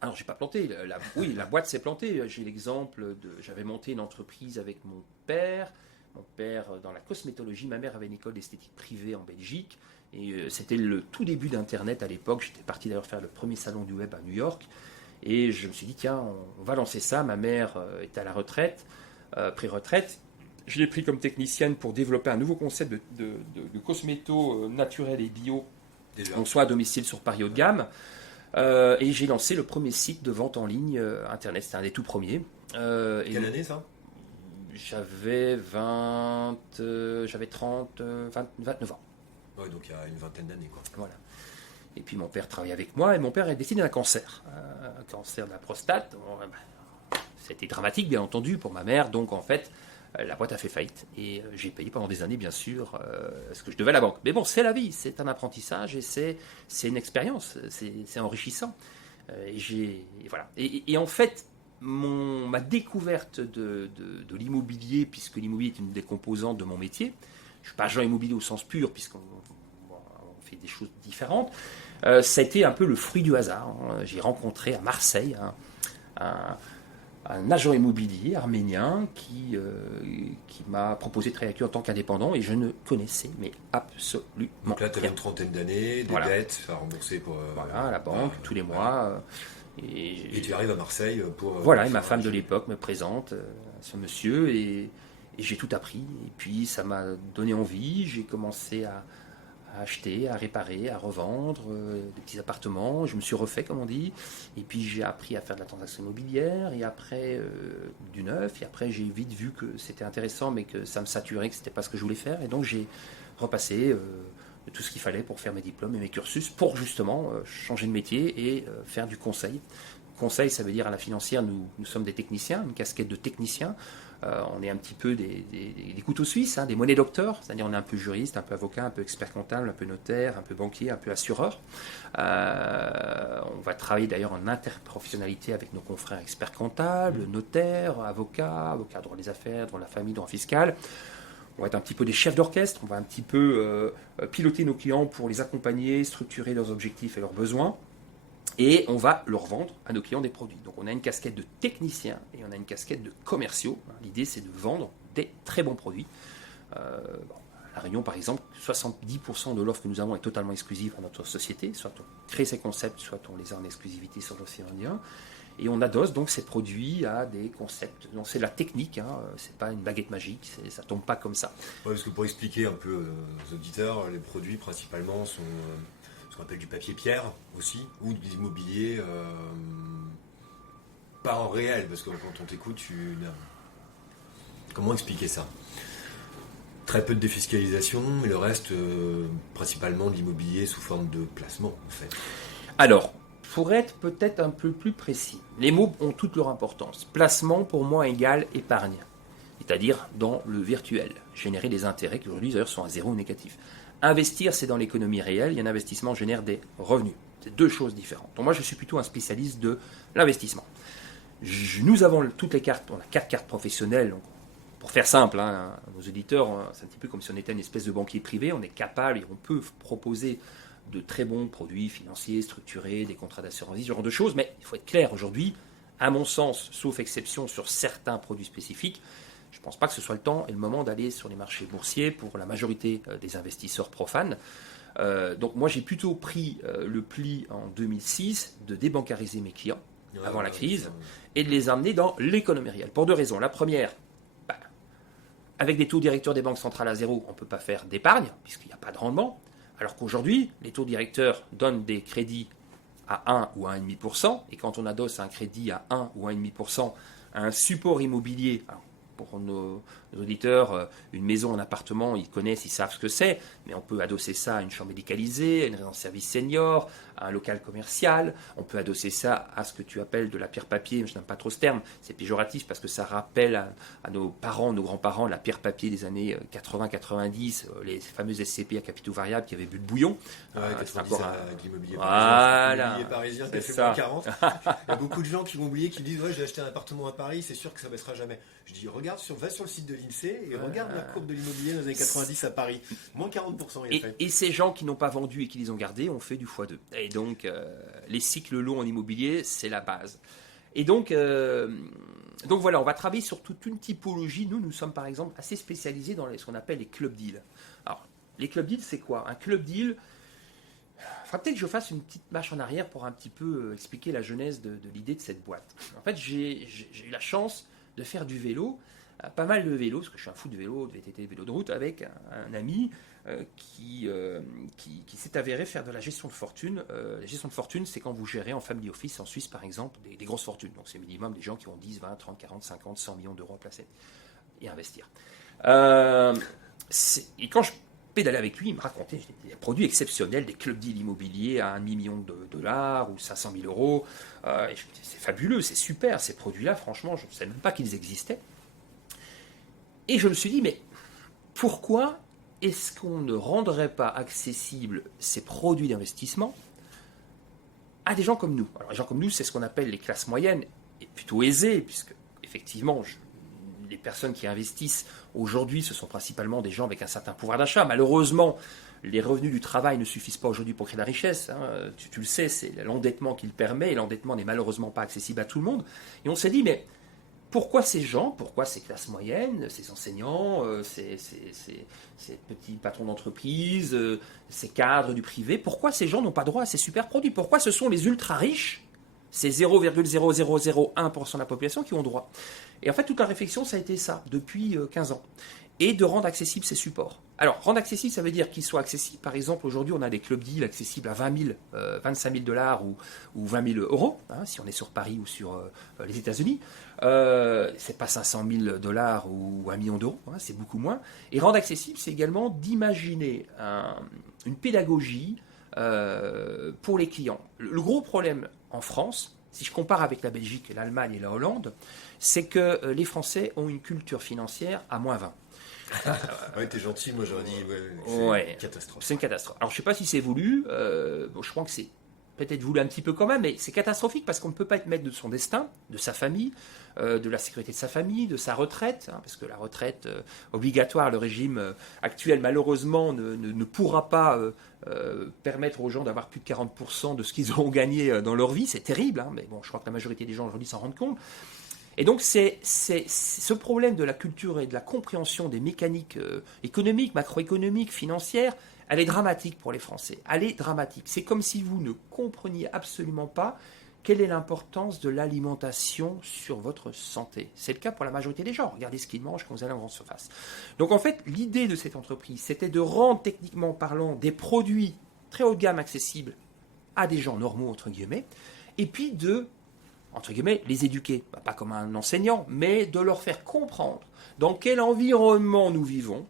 Alors, j'ai pas planté. Oui, la boîte s'est plantée. J'ai l'exemple j'avais monté une entreprise avec mon père. Mon père dans la cosmétologie. Ma mère avait une école d'esthétique privée en Belgique. Et c'était le tout début d'Internet à l'époque. J'étais parti d'ailleurs faire le premier salon du web à New York. Et je me suis dit, tiens, on va lancer ça. Ma mère était à la retraite, pré-retraite. Je l'ai pris comme technicienne pour développer un nouveau concept de cosméto naturel et bio. Donc, soit à domicile sur Paris haut de gamme. Et j'ai lancé le premier site de vente en ligne Internet. C'était un des tout premiers. Quelle année ça ? J'avais 29 ans. Ouais, donc il y a une vingtaine d'années, quoi. Voilà. Et puis mon père travaillait avec moi, et mon père est décédé d'un cancer. Un cancer de la prostate. C'était dramatique, bien entendu, pour ma mère. Donc en fait, la boîte a fait faillite. Et j'ai payé pendant des années, bien sûr, ce que je devais à la banque. Mais bon, c'est la vie, c'est un apprentissage, et c'est une expérience, c'est enrichissant. Voilà. Et en fait, ma découverte de l'immobilier, puisque l'immobilier est une des composantes de mon métier, je ne suis pas agent immobilier au sens pur, puisqu'on fait des choses différentes, ça a été un peu le fruit du hasard. J'ai rencontré à Marseille un agent immobilier arménien qui m'a proposé de travailler en tant qu'indépendant et je ne connaissais mais absolument rien. Donc là, tu avais une trentaine d'années, des dettes à rembourser pour... à la banque, tous les mois. Et tu arrives à Marseille pour... Voilà, et ma femme de l'époque me présente ce monsieur et j'ai tout appris. Et puis ça m'a donné envie, j'ai commencé à acheter, à réparer, à revendre des petits appartements. Je me suis refait, comme on dit. Et puis j'ai appris à faire de la transaction immobilière et après du neuf. Et après j'ai vite vu que c'était intéressant mais que ça me saturait, que c'était pas ce que je voulais faire. Et donc j'ai repassé tout ce qu'il fallait pour faire mes diplômes et mes cursus pour justement changer de métier et faire du conseil. Conseil, ça veut dire à la financière, nous sommes des techniciens, une casquette de technicien. On est un petit peu des couteaux suisses, des monnaies docteurs, c'est-à-dire on est un peu juriste, un peu avocat, un peu expert comptable, un peu notaire, un peu banquier, un peu assureur. On va travailler d'ailleurs en interprofessionnalité avec nos confrères experts comptables, notaires, avocats, droit des affaires, droit de la famille, droit fiscal. On va être un petit peu des chefs d'orchestre, on va un petit peu piloter nos clients pour les accompagner, structurer leurs objectifs et leurs besoins. Et on va leur vendre à nos clients des produits. Donc on a une casquette de technicien et on a une casquette de commerciaux. L'idée c'est de vendre des très bons produits. À La Réunion par exemple, 70% de l'offre que nous avons est totalement exclusive à notre société. Soit on crée ces concepts, soit on les a en exclusivité sur l'océan Indien. Et on adosse donc ces produits à des concepts. Donc c'est de la technique, c'est pas une baguette magique, ça tombe pas comme ça. Ouais, parce que pour expliquer un peu aux auditeurs, les produits principalement sont... ce qu'on appelle du papier pierre aussi, ou de l'immobilier pas en réel, parce que quand on t'écoute, comment expliquer ça? Très peu de défiscalisation, mais le reste, principalement de l'immobilier sous forme de placement, en fait. Alors, pour être peut-être un peu plus précis, les mots ont toute leur importance. Placement, pour moi, égale épargne, c'est-à-dire dans le virtuel, générer des intérêts qui aujourd'hui d'ailleurs sont à zéro ou négatifs. Investir, c'est dans l'économie réelle, et un investissement génère des revenus. C'est deux choses différentes. Donc moi, je suis plutôt un spécialiste de l'investissement. Nous avons toutes les cartes, on a 4 cartes professionnelles. Donc pour faire simple, nos auditeurs, c'est un petit peu comme si on était une espèce de banquier privé. On est capable et on peut proposer de très bons produits financiers, structurés, des contrats d'assurance vie, ce genre de choses. Mais il faut être clair aujourd'hui, à mon sens, sauf exception sur certains produits spécifiques, je ne pense pas que ce soit le temps et le moment d'aller sur les marchés boursiers pour la majorité des investisseurs profanes. Donc moi, j'ai plutôt pris le pli en 2006 de débancariser mes clients avant la crise et de les amener dans l'économie réelle. Pour deux raisons. La première, avec des taux directeurs des banques centrales à zéro, on ne peut pas faire d'épargne puisqu'il n'y a pas de rendement. Alors qu'aujourd'hui, les taux directeurs donnent des crédits à 1 ou à 1,5%. Et quand on adosse un crédit à 1 ou à 1,5% à un support immobilier, alors pour nos auditeurs, une maison, un appartement, ils connaissent, ils savent ce que c'est, mais on peut adosser ça à une chambre médicalisée, à une résidence service senior, à un local commercial, on peut adosser ça à ce que tu appelles de la pierre papier, je n'aime pas trop ce terme, c'est péjoratif parce que ça rappelle à nos parents, nos grands-parents, la pierre papier des années 80-90, les fameuses SCP à capitaux variables qui avaient bu de bouillon. C'est encore avec l'immobilier parisien qui a fait moins 40. Il y a beaucoup de gens qui vont oublier, qui disent j'ai acheté un appartement à Paris, c'est sûr que ça baissera jamais. Je dis va sur le site de l'INSEE et regarde la courbe de l'immobilier dans les années 90 à Paris. Moins 40% il a fait. Et ces gens qui n'ont pas vendu et qui les ont gardés ont fait du x2. Et donc, les cycles longs en immobilier, c'est la base. Et donc voilà, on va travailler sur toute une typologie. Nous sommes par exemple assez spécialisés dans ce qu'on appelle les club deals. Alors, les club deals, c'est quoi? Un club deal, il faudra peut-être que je fasse une petite marche en arrière pour un petit peu expliquer la genèse de l'idée de cette boîte. En fait, j'ai eu la chance de faire du vélo, pas mal de vélo, parce que je suis un fou de vélo, de VTT, de vélo de route, avec un ami qui s'est avéré faire de la gestion de fortune. La gestion de fortune, c'est quand vous gérez en family office en Suisse, par exemple, des grosses fortunes. Donc c'est minimum des gens qui ont 10, 20, 30, 40, 50, 100 millions d'euros à placer et investir. Et quand je pédalais avec lui, il me racontait des produits exceptionnels, des clubs deals immobiliers à 1 million de dollars ou 500 000 euros. Et je me disais, c'est fabuleux, c'est super, ces produits-là, franchement, je ne savais même pas qu'ils existaient. Et je me suis dit, mais pourquoi est-ce qu'on ne rendrait pas accessibles ces produits d'investissement à des gens comme nous? Alors, les gens comme nous, c'est ce qu'on appelle les classes moyennes, et plutôt aisées, puisque, effectivement, les personnes qui investissent aujourd'hui, ce sont principalement des gens avec un certain pouvoir d'achat. Malheureusement, les revenus du travail ne suffisent pas aujourd'hui pour créer la richesse. Tu le sais, c'est l'endettement qui le permet, et l'endettement n'est malheureusement pas accessible à tout le monde. Et on s'est dit, mais Pourquoi ces gens, pourquoi ces classes moyennes, ces enseignants, ces petits patrons d'entreprise, ces cadres du privé, pourquoi ces gens n'ont pas droit à ces super produits? Pourquoi ce sont les ultra riches, ces 0,0001% de la population qui ont droit? Et en fait, toute la réflexion, ça a été ça, depuis 15 ans. Et de rendre accessibles ces supports. Alors, rendre accessible, ça veut dire qu'ils soient accessibles. Par exemple, aujourd'hui, on a des club deals accessibles à 25 000 dollars ou 20 000 euros, hein, si on est sur Paris ou sur les États-Unis. C'est pas 500 000 dollars ou 1 million d'euros, hein, c'est beaucoup moins. Et rendre accessible, c'est également d'imaginer une pédagogie pour les clients. Le gros problème en France, si je compare avec la Belgique, l'Allemagne et la Hollande, c'est que les Français ont une culture financière à moins 20. Ouais, t'es gentil, moi j'aurais dit c'est une catastrophe. C'est une catastrophe. Alors je sais pas si c'est voulu, je crois que c'est peut-être voulu un petit peu quand même, mais c'est catastrophique parce qu'on ne peut pas être maître de son destin, de sa famille, de la sécurité de sa famille, de sa retraite, hein, parce que la retraite obligatoire, le régime actuel malheureusement ne pourra pas permettre aux gens d'avoir plus de 40% de ce qu'ils auront gagné dans leur vie, c'est terrible, hein, mais bon, je crois que la majorité des gens aujourd'hui s'en rendent compte. Et donc, c'est ce problème de la culture et de la compréhension des mécaniques économiques, macroéconomiques, financières, elle est dramatique pour les Français. Elle est dramatique. C'est comme si vous ne compreniez absolument pas quelle est l'importance de l'alimentation sur votre santé. C'est le cas pour la majorité des gens. Regardez ce qu'ils mangent quand vous allez en grande surface. Donc, en fait, l'idée de cette entreprise, c'était de rendre, techniquement parlant, des produits très haut de gamme accessibles à des gens normaux, entre guillemets, et puis de entre guillemets, les éduquer, pas comme un enseignant, mais de leur faire comprendre dans quel environnement nous vivons,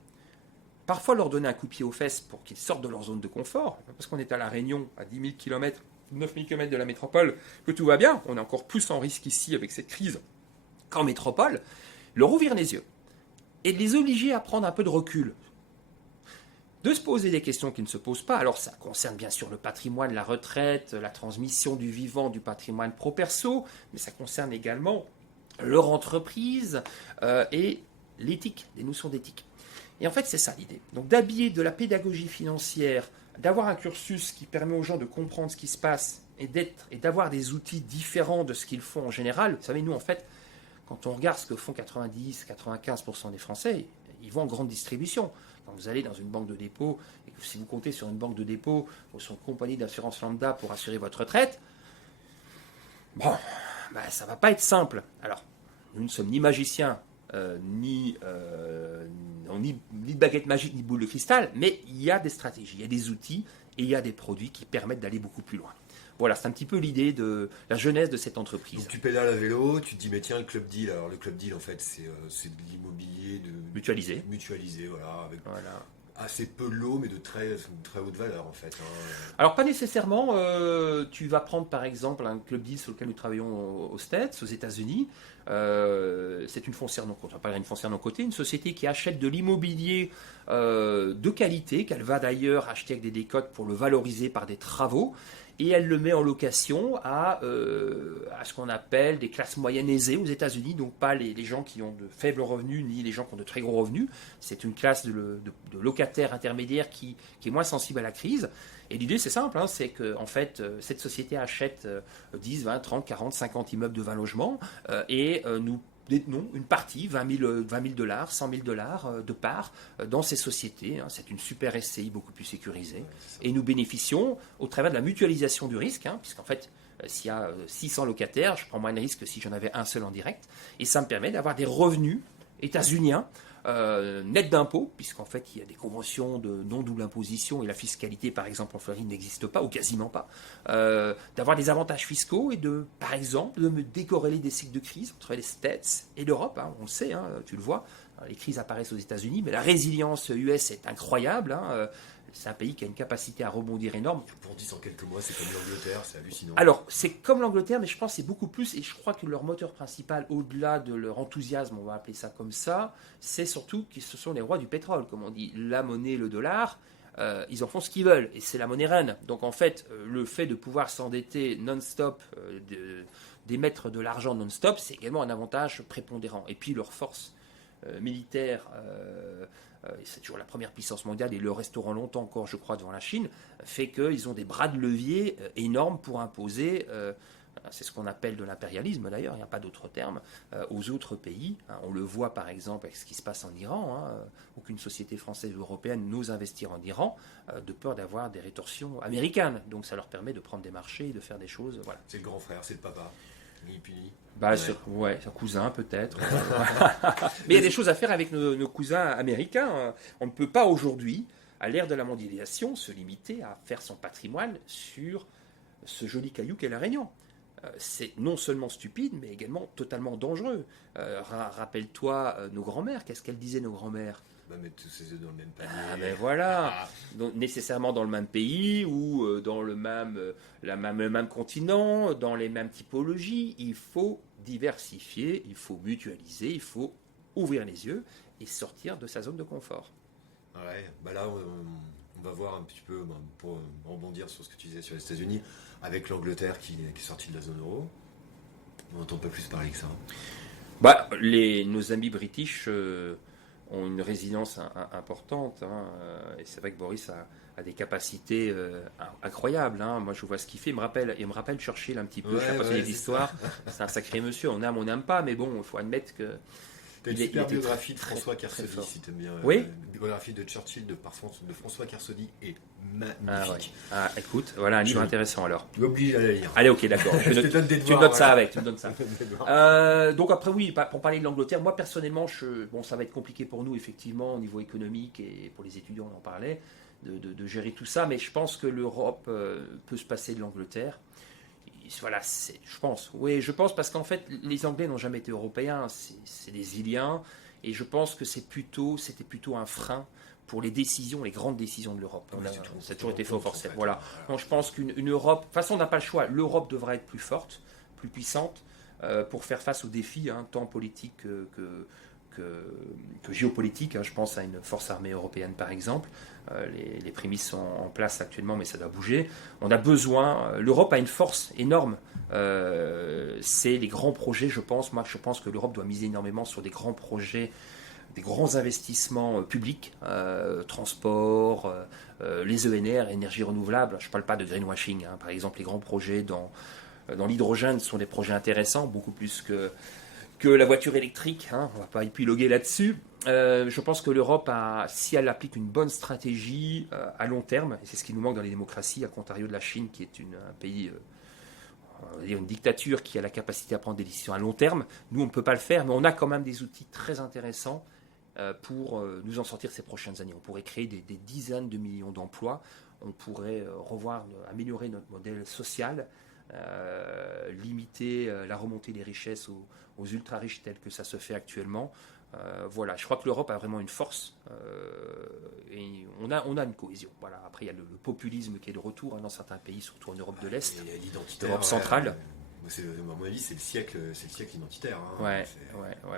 parfois leur donner un coup de pied aux fesses pour qu'ils sortent de leur zone de confort, parce qu'on est à La Réunion, à 10 000 km, 9 000 km de la métropole, que tout va bien, on est encore plus en risque ici avec cette crise qu'en métropole, leur ouvrir les yeux et de les obliger à prendre un peu de recul. De se poser des questions qui ne se posent pas. Alors ça concerne bien sûr le patrimoine, la retraite, la transmission du vivant, du patrimoine pro-perso, mais ça concerne également leur entreprise et l'éthique, des notions d'éthique. Et en fait, c'est ça l'idée. Donc d'habiller de la pédagogie financière, d'avoir un cursus qui permet aux gens de comprendre ce qui se passe et d'avoir des outils différents de ce qu'ils font en général. Vous savez, nous en fait, quand on regarde ce que font 90-95% des Français, ils vont en grande distribution. Quand vous allez dans une banque de dépôt, et que si vous comptez sur une banque de dépôt ou sur une compagnie d'assurance lambda pour assurer votre retraite, bon, ça ne va pas être simple. Alors, nous ne sommes ni magiciens, ni de baguette magique, ni de boule de cristal, mais il y a des stratégies, il y a des outils et il y a des produits qui permettent d'aller beaucoup plus loin. Voilà, c'est un petit peu l'idée de la jeunesse de cette entreprise. Donc tu pédales à vélo, tu te dis mais tiens le club deal. Alors le club deal en fait c'est de l'immobilier mutualisé, voilà, avec assez peu de lot mais de très haute valeur en fait. Alors pas nécessairement. Tu vas prendre par exemple un club deal sur lequel nous travaillons aux States, aux États-Unis. C'est une foncière non cotée, on va parler d'une foncière non cotée, une société qui achète de l'immobilier de qualité, qu'elle va d'ailleurs acheter avec des décotes pour le valoriser par des travaux. Et elle le met en location à ce qu'on appelle des classes moyennes aisées aux États-Unis, donc pas les gens qui ont de faibles revenus ni les gens qui ont de très gros revenus. C'est une classe de locataires intermédiaires qui est moins sensible à la crise. Et l'idée, c'est simple, hein, c'est que en fait, cette société achète 10, 20, 30, 40, 50 immeubles de 20 logements et nous détenons une partie, 20 000 dollars, 100 000 dollars de part dans ces sociétés. Hein. C'est une super SCI beaucoup plus sécurisée. Et nous bénéficions au travers de la mutualisation du risque, hein, puisqu'en fait, s'il y a 600 locataires, je prends moins de risque que si j'en avais un seul en direct. Et ça me permet d'avoir des revenus états-uniens net d'impôts, puisqu'en fait il y a des conventions de non-double imposition et la fiscalité par exemple en Floride n'existe pas ou quasiment pas, d'avoir des avantages fiscaux et par exemple de me décorréler des cycles de crise entre les States et l'Europe, hein, on le sait, hein, tu le vois, les crises apparaissent aux États-Unis, mais la résilience US est incroyable, hein, c'est un pays qui a une capacité à rebondir énorme. Pour 10 en quelques mois, c'est comme l'Angleterre, c'est hallucinant. Alors, c'est comme l'Angleterre, mais je pense que c'est beaucoup plus, et je crois que leur moteur principal, au-delà de leur enthousiasme, on va appeler ça comme ça, c'est surtout que ce sont les rois du pétrole, comme on dit. La monnaie, le dollar, ils en font ce qu'ils veulent, et c'est la monnaie reine. Donc en fait, le fait de pouvoir s'endetter non-stop, d'émettre de l'argent non-stop, c'est également un avantage prépondérant. Et puis leur force militaire... c'est toujours la première puissance mondiale et le resteront longtemps encore, je crois, devant la Chine, fait qu'ils ont des bras de levier énormes pour imposer c'est ce qu'on appelle de l'impérialisme d'ailleurs, il n'y a pas d'autre terme, aux autres pays. On le voit par exemple avec ce qui se passe en Iran. Aucune société française ou européenne n'ose investir en Iran de peur d'avoir des rétorsions américaines. Donc ça leur permet de prendre des marchés et de faire des choses. Voilà. C'est le grand frère, c'est le papa. C'est un cousin peut-être. Mais il y a des choses à faire avec nos cousins américains. On ne peut pas aujourd'hui, à l'ère de la mondialisation, se limiter à faire son patrimoine sur ce joli caillou qu'est la Réunion. C'est non seulement stupide, mais également totalement dangereux. Rappelle-toi nos grands-mères, qu'est-ce qu'elles disaient nos grands-mères ? Mettre tous ses œufs dans le même panier. Ben voilà, donc, nécessairement dans le même pays ou dans le même continent, dans les mêmes typologies. Il faut diversifier, il faut mutualiser, il faut ouvrir les yeux et sortir de sa zone de confort. Ouais, là on va voir un petit peu, pour rebondir sur ce que tu disais sur les États-Unis, avec l'Angleterre qui est sortie de la zone euro. On n'entend pas plus parler que ça. Nos amis british ont une résilience importante. Et c'est vrai que Boris a des capacités incroyables. Moi, je vois ce qu'il fait. Il me rappelle Churchill un petit peu. Je suis passionné d'histoire. C'est un sacré monsieur. On aime, on n'aime pas. Mais bon, il faut admettre que... T'as une super biographie de François Kersaudy, si t'aimes bien. Oui. La biographie de Churchill de François Kersaudy est magnifique. Écoute, voilà un livre intéressant alors. Tu m'obliges à la lire. Allez, ok, d'accord. Tu me donnes ça avec. Donc après, oui, pour parler de l'Angleterre, moi personnellement, ça va être compliqué pour nous, effectivement, au niveau économique et pour les étudiants, on en parlait, de gérer tout ça, mais je pense que l'Europe peut se passer de l'Angleterre. Voilà, je pense parce qu'en fait, les Anglais n'ont jamais été européens, c'est des Iliens, et je pense que c'était plutôt un frein pour les grandes décisions de l'Europe. Ça a toujours été fait au forceps. Voilà. Donc je pense qu'une Europe, de toute façon, on n'a pas le choix. L'Europe devra être plus forte, plus puissante, pour faire face aux défis, tant politiques que géopolitique. Je pense à une force armée européenne par exemple. Les prémices sont en place actuellement, mais ça doit bouger. On a besoin. L'Europe a une force énorme. C'est les grands projets, je pense. Moi, je pense que l'Europe doit miser énormément sur des grands projets, des grands investissements publics, transport, les ENR, énergie renouvelable. Je ne parle pas de greenwashing. Par exemple, les grands projets dans l'hydrogène sont des projets intéressants, beaucoup plus que la voiture électrique, on ne va pas épiloguer là-dessus. Je pense que l'Europe, si elle applique une bonne stratégie à long terme, et c'est ce qui nous manque dans les démocraties, à contrario de la Chine, qui est un pays, on va dire une dictature qui a la capacité à prendre des décisions à long terme, nous on ne peut pas le faire, mais on a quand même des outils très intéressants pour nous en sortir ces prochaines années. On pourrait créer des dizaines de millions d'emplois, on pourrait améliorer notre modèle social, limiter la remontée des richesses aux ultra-riches tels que ça se fait actuellement. Voilà, je crois que l'Europe a vraiment une force et on a une cohésion. Voilà. Après, il y a le populisme qui est de retour dans certains pays, surtout en Europe de l'Est, l'Europe centrale. À mon avis, c'est le siècle identitaire.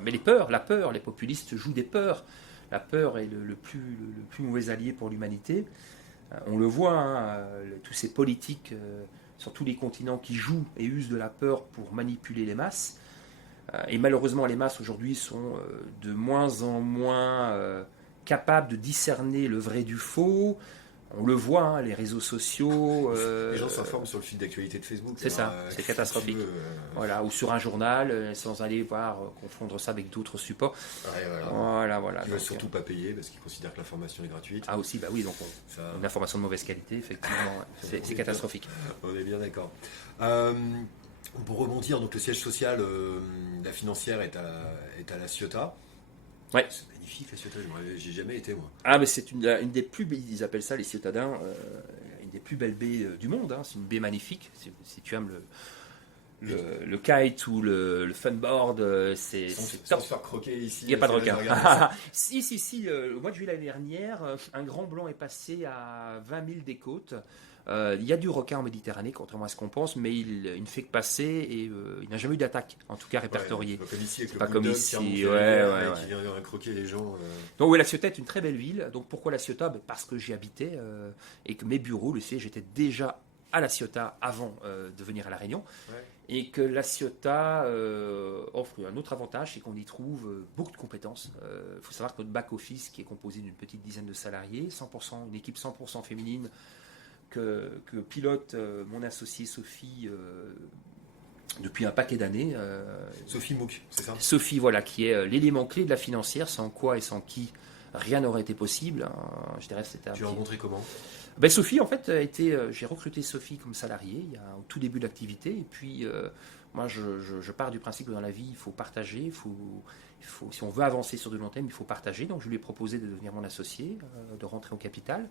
Mais la peur, les populistes jouent des peurs. La peur est le plus mauvais allié pour l'humanité. On le voit, tous ces politiques sur tous les continents qui jouent et usent de la peur pour manipuler les masses. Et malheureusement, les masses aujourd'hui sont de moins en moins capables de discerner le vrai du faux. On le voit, les réseaux sociaux. Les gens s'informent sur le fil d'actualité de Facebook. C'est ça, c'est catastrophique. Voilà, ou sur un journal, sans aller confondre ça avec d'autres supports. Voilà. Ils ne veulent surtout pas payer parce qu'ils considèrent que l'information est gratuite. Ah aussi, oui, donc une information de mauvaise qualité, effectivement, c'est catastrophique. On est bien d'accord. Pour rebondir, donc le siège social, la financière est à La Ciotat. Ouais. C'est magnifique La Ciotat, j'ai jamais été moi. Mais c'est une des plus belles, ils appellent ça les Ciotadins, une des plus belles baies du monde. C'est une baie magnifique. Si tu aimes le kite ou le funboard, c'est top. Sans se faire croquer ici. Il n'y a pas de requin. Si, au mois de juillet l'année dernière, un grand blanc est passé à 20 000 des côtes. Il y a du requin en Méditerranée, contrairement à ce qu'on pense, mais il ne fait que passer et il n'a jamais eu d'attaque, en tout cas répertoriée. Pas comme ici, qui vient croquer les gens. Donc La Ciotat est une très belle ville. Donc pourquoi La Ciotat ? Parce que j'y habitais et que mes bureaux, le siège, était déjà à La Ciotat avant de venir à La Réunion. Ouais. Et que La Ciotat offre un autre avantage, c'est qu'on y trouve beaucoup de compétences. Il faut savoir que notre back-office, qui est composé d'une petite dizaine de salariés, une équipe 100% féminine, que pilote mon associée Sophie depuis un paquet d'années. Sophie Mouk, c'est ça? Sophie, voilà, qui est l'élément clé de la financière, sans quoi et sans qui rien n'aurait été possible. Je dirais, tu l'as rencontrée comment? Sophie, en fait, j'ai recruté Sophie comme salariée au tout début de l'activité. Et puis, moi, je pars du principe que dans la vie, il faut partager. Si on veut avancer sur du long terme, il faut partager. Donc, je lui ai proposé de devenir mon associé, de rentrer au capital.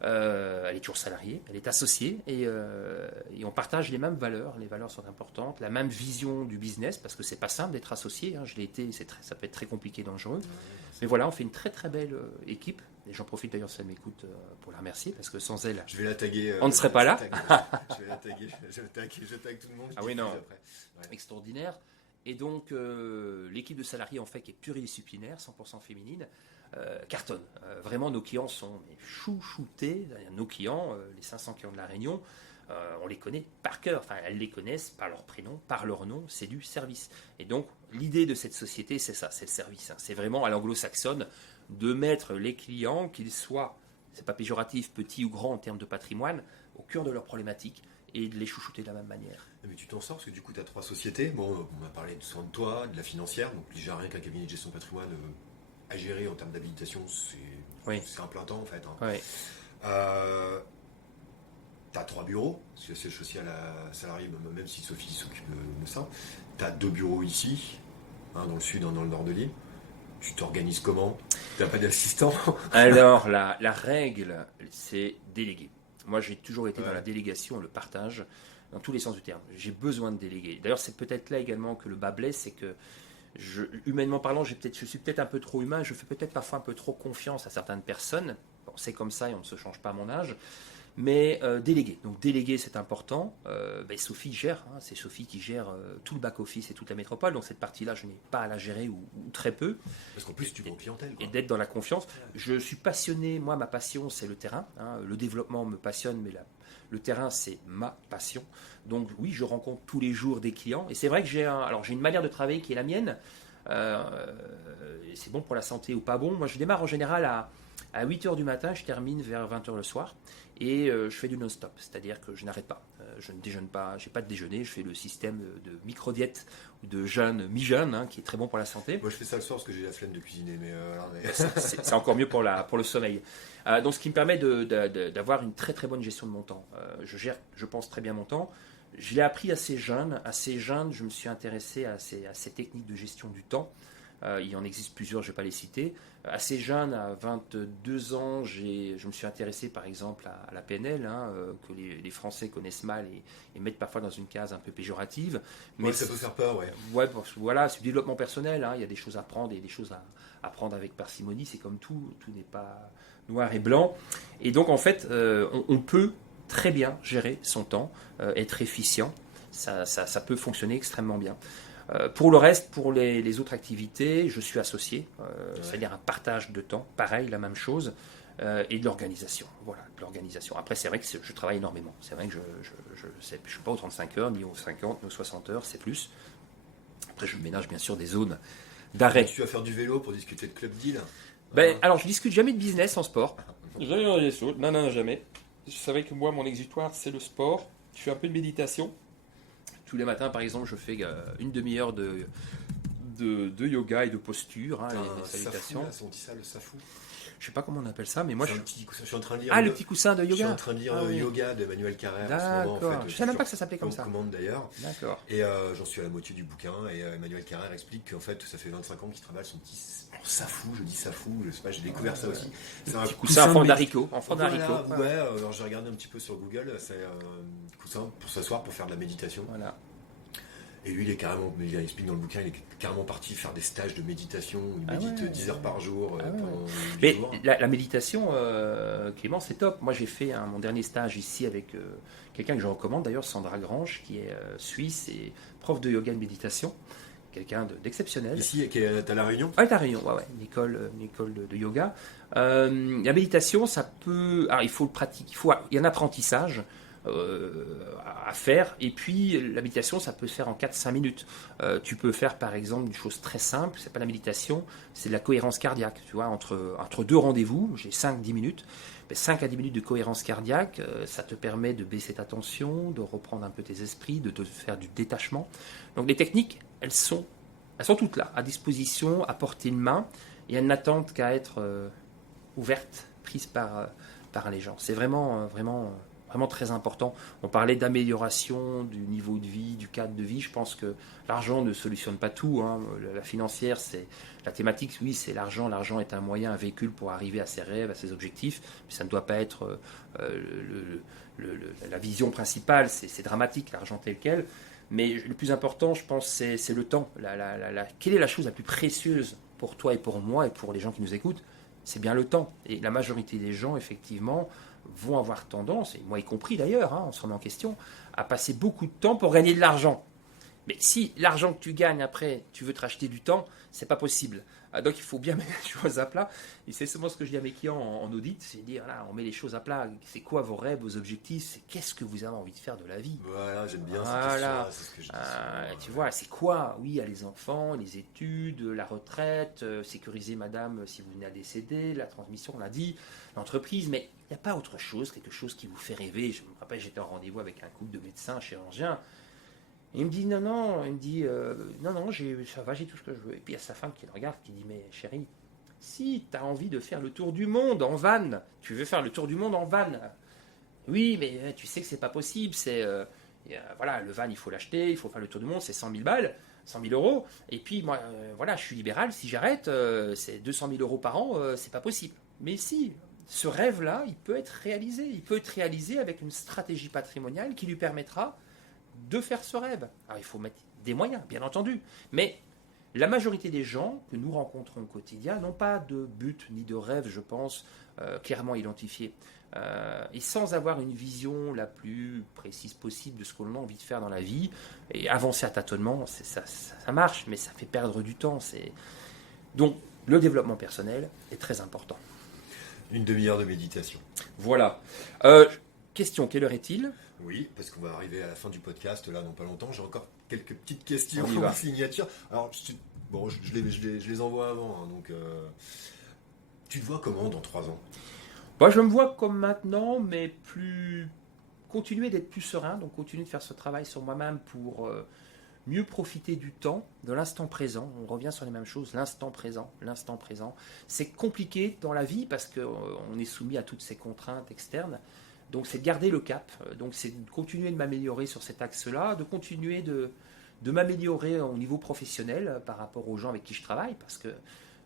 Elle est toujours salariée, elle est associée et on partage les mêmes valeurs. Les valeurs sont importantes, la même vision du business, parce que c'est pas simple d'être associé. Je l'ai été, ça peut être très compliqué, dangereux. Mais voilà, on fait une très très belle équipe. Et j'en profite d'ailleurs si elle m'écoute pour la remercier, parce que sans elle, je vais la taguer, on ne serait pas là. Je vais la taguer, je tague tout le monde. Ah oui, non, après. Ouais. Extraordinaire. Et donc, l'équipe de salariés, en fait, qui est pluridisciplinaire, 100% féminine, cartonne. Vraiment, nos clients sont chouchoutés. Nos clients, les 500 clients de La Réunion, on les connaît par cœur. Enfin, elles les connaissent par leur prénom, par leur nom. C'est du service. Et donc, l'idée de cette société, c'est ça, c'est le service. C'est vraiment à l'anglo-saxonne de mettre les clients, qu'ils soient, c'est pas péjoratif, petits ou grands en termes de patrimoine, au cœur de leurs problématiques et de les chouchouter de la même manière. Mais tu t'en sors parce que du coup, tu as 3 sociétés. Bon, on a parlé de soins de toi, de la financière. Donc, déjà, rien qu'un cabinet de gestion de patrimoine à gérer en termes d'habilitation, c'est un plein temps en fait. Oui. Tu as 3 bureaux, parce que c'est le social à salarié, même si Sophie s'occupe de ça. Tu as 2 bureaux ici, un dans le sud, un dans le nord de l'île. Tu t'organises comment? Tu n'as pas d'assistant? Alors, la règle, c'est déléguer. Moi, j'ai toujours été dans la délégation, le partage, dans tous les sens du terme. J'ai besoin de déléguer. D'ailleurs, c'est peut-être là également que le bas blesse, c'est que, humainement parlant, je suis peut-être un peu trop humain, je fais peut-être parfois un peu trop confiance à certaines personnes. Bon, c'est comme ça et on ne se change pas à mon âge. Mais déléguer. Donc déléguer, c'est important. Sophie gère, c'est Sophie qui gère tout le back-office et toute la métropole. Donc cette partie-là, je n'ai pas à la gérer ou très peu. Parce qu'en plus, tu vas en clientèle. Et d'être dans la confiance. Je suis passionné, moi, ma passion, c'est le terrain. Le développement me passionne, mais le terrain, c'est ma passion. Donc oui, je rencontre tous les jours des clients. Et c'est vrai que j'ai une manière de travailler qui est la mienne. C'est bon pour la santé ou pas bon. Moi, je démarre en général à 8h du matin, je termine vers 20h le soir. Et je fais du non-stop, c'est-à-dire que je n'arrête pas. Je ne déjeune pas, je n'ai pas de déjeuner, je fais le système de micro-diète ou de jeûne, mi-jeûne, qui est très bon pour la santé. Moi je fais ça le soir parce que j'ai la flemme de cuisiner, mais c'est encore mieux pour le sommeil. Donc ce qui me permet d'avoir une très très bonne gestion de mon temps. Je gère, je pense, très bien mon temps. Je l'ai appris assez jeune. Assez jeune, je me suis intéressé à ces techniques de gestion du temps. Il en existe plusieurs, je ne vais pas les citer. Assez jeune, à 22 ans, je me suis intéressé par exemple à la PNL, que les Français connaissent mal et mettent parfois dans une case un peu péjorative. Mais ça peut faire peur, ouais. Ouais, voilà, c'est du développement personnel, il y a des choses à apprendre et des choses à prendre avec parcimonie, c'est comme tout n'est pas noir et blanc. Et donc en fait, on peut très bien gérer son temps, être efficient, ça peut fonctionner extrêmement bien. Pour le reste, pour les autres activités, je suis associé, c'est-à-dire un partage de temps, pareil, la même chose, et de l'organisation. Voilà, de l'organisation. Après, c'est vrai que je travaille énormément. C'est vrai que je ne suis pas aux 35 heures, ni aux 50, ni aux 60 heures, c'est plus. Après, je ménage bien sûr des zones d'arrêt. Tu vas faire du vélo pour discuter de club deal? Alors, je discute jamais de business en sport. Non, jamais. Je savais que moi, mon exutoire, c'est le sport. Je fais un peu de méditation. Tous les matins, par exemple, je fais une demi-heure de yoga et de posture, les salutations. On dit ça, le safou. Je sais pas comment on appelle ça, mais moi je suis en train de lire. Le petit coussin de yoga. Je suis en train de lire Yoga d'Emmanuel Carrère. D'accord. En fait, je savais même pas que ça s'appelait comme ça. On commande d'ailleurs. D'accord. Et j'en suis à la moitié du bouquin. Et Emmanuel Carrère explique qu'en fait, ça fait 25 ans qu'il travaille son petit safou. Je dis safou. Je sais pas, j'ai découvert ça aussi. C'est un petit coussin en forme d'haricot. Ouais. Alors j'ai regardé un petit peu sur Google. C'est un coussin pour s'asseoir, pour faire de la méditation. Voilà. Et lui, il explique dans le bouquin, il est carrément parti faire des stages de méditation, où il médite 10 heures par jour pendant 8 jours. La méditation, Clément, c'est top. Moi, j'ai fait mon dernier stage ici avec quelqu'un que je recommande, d'ailleurs, Sandra Grange, qui est suisse et prof de yoga et de méditation. Quelqu'un d'exceptionnel. Ici, qui est à La Réunion? Oui, à La Réunion, ouais. Une école de yoga. La méditation, ça peut... Alors, il faut le pratiquer. Il y a un apprentissage. à faire. Et puis la méditation, ça peut se faire en 4-5 minutes. Tu peux faire par exemple une chose très simple, c'est pas la méditation, c'est de la cohérence cardiaque. Tu vois, entre deux rendez-vous, j'ai 5-10 minutes. 5 à 10 minutes de cohérence cardiaque, ça te permet de baisser ta tension, de reprendre un peu tes esprits, de te faire du détachement. Donc les techniques, elles sont toutes là, à disposition, à portée de main, et elles n'attendent qu'à être ouvertes, prises par les gens. C'est vraiment très important. On parlait d'amélioration du niveau de vie, du cadre de vie. Je pense que l'argent ne solutionne pas tout. Hein. La financière, c'est la thématique, oui, c'est l'argent. L'argent est un moyen, un véhicule pour arriver à ses rêves, à ses objectifs. Mais ça ne doit pas être la vision principale. C'est dramatique, l'argent tel quel. Mais le plus important, je pense, c'est le temps. Quelle est la chose la plus précieuse pour toi et pour moi et pour les gens qui nous écoutent? C'est bien le temps. Et la majorité des gens, effectivement, vont avoir tendance, et moi y compris d'ailleurs, on se remet en question, à passer beaucoup de temps pour gagner de l'argent. Mais si l'argent que tu gagnes après, tu veux te racheter du temps, c'est pas possible. Donc il faut bien mettre les choses à plat. Et c'est souvent ce que je dis à mes clients en audit, c'est dire là, on met les choses à plat. C'est quoi vos rêves, vos objectifs? C'est qu'est-ce que vous avez envie de faire de la vie? Voilà, j'aime bien cette question-là, c'est ce que je dis. Tu vois, c'est quoi? Oui, il y a les enfants, les études, la retraite, sécuriser madame si vous venez à décéder, la transmission, on l'a dit, l'entreprise, mais il n'y a pas autre chose, quelque chose qui vous fait rêver. Je me rappelle, j'étais en rendez-vous avec un couple de médecins, chirurgiens. Et il me dit non, ça va, j'ai tout ce que je veux. Et puis il y a sa femme qui le regarde, qui dit mais chérie, si tu as envie de faire le tour du monde en van, tu veux faire le tour du monde en van. Oui, mais tu sais que c'est pas possible. Voilà, le van il faut l'acheter, il faut faire le tour du monde, c'est 100 000 balles, 100 000 euros. Et puis moi, voilà, je suis libéral. Si j'arrête, c'est 200 000 euros par an, c'est pas possible. Mais si, ce rêve-là, il peut être réalisé. Il peut être réalisé avec une stratégie patrimoniale qui lui permettra de faire ce rêve. Alors il faut mettre des moyens, bien entendu, mais la majorité des gens que nous rencontrons au quotidien n'ont pas de but ni de rêve, je pense, clairement identifié. Et sans avoir une vision la plus précise possible de ce que l'on a envie de faire dans la vie, et avancer à tâtonnement, ça marche, mais ça fait perdre du temps. Donc le développement personnel est très important. Une demi-heure de méditation. Voilà. Question, quelle heure est-il ? Oui, parce qu'on va arriver à la fin du podcast, là, dans pas longtemps. J'ai encore quelques petites questions en signature. Alors, je les envoie avant. Hein, donc, tu te vois comment dans 3 ans ? Je me vois comme maintenant, mais continuer d'être plus serein, donc continuer de faire ce travail sur moi-même pour mieux profiter du temps, de l'instant présent. On revient sur les mêmes choses, l'instant présent. C'est compliqué dans la vie parce qu'on est soumis à toutes ces contraintes externes. Donc c'est de garder le cap, donc c'est de continuer de m'améliorer sur cet axe-là, de continuer de m'améliorer au niveau professionnel par rapport aux gens avec qui je travaille, parce que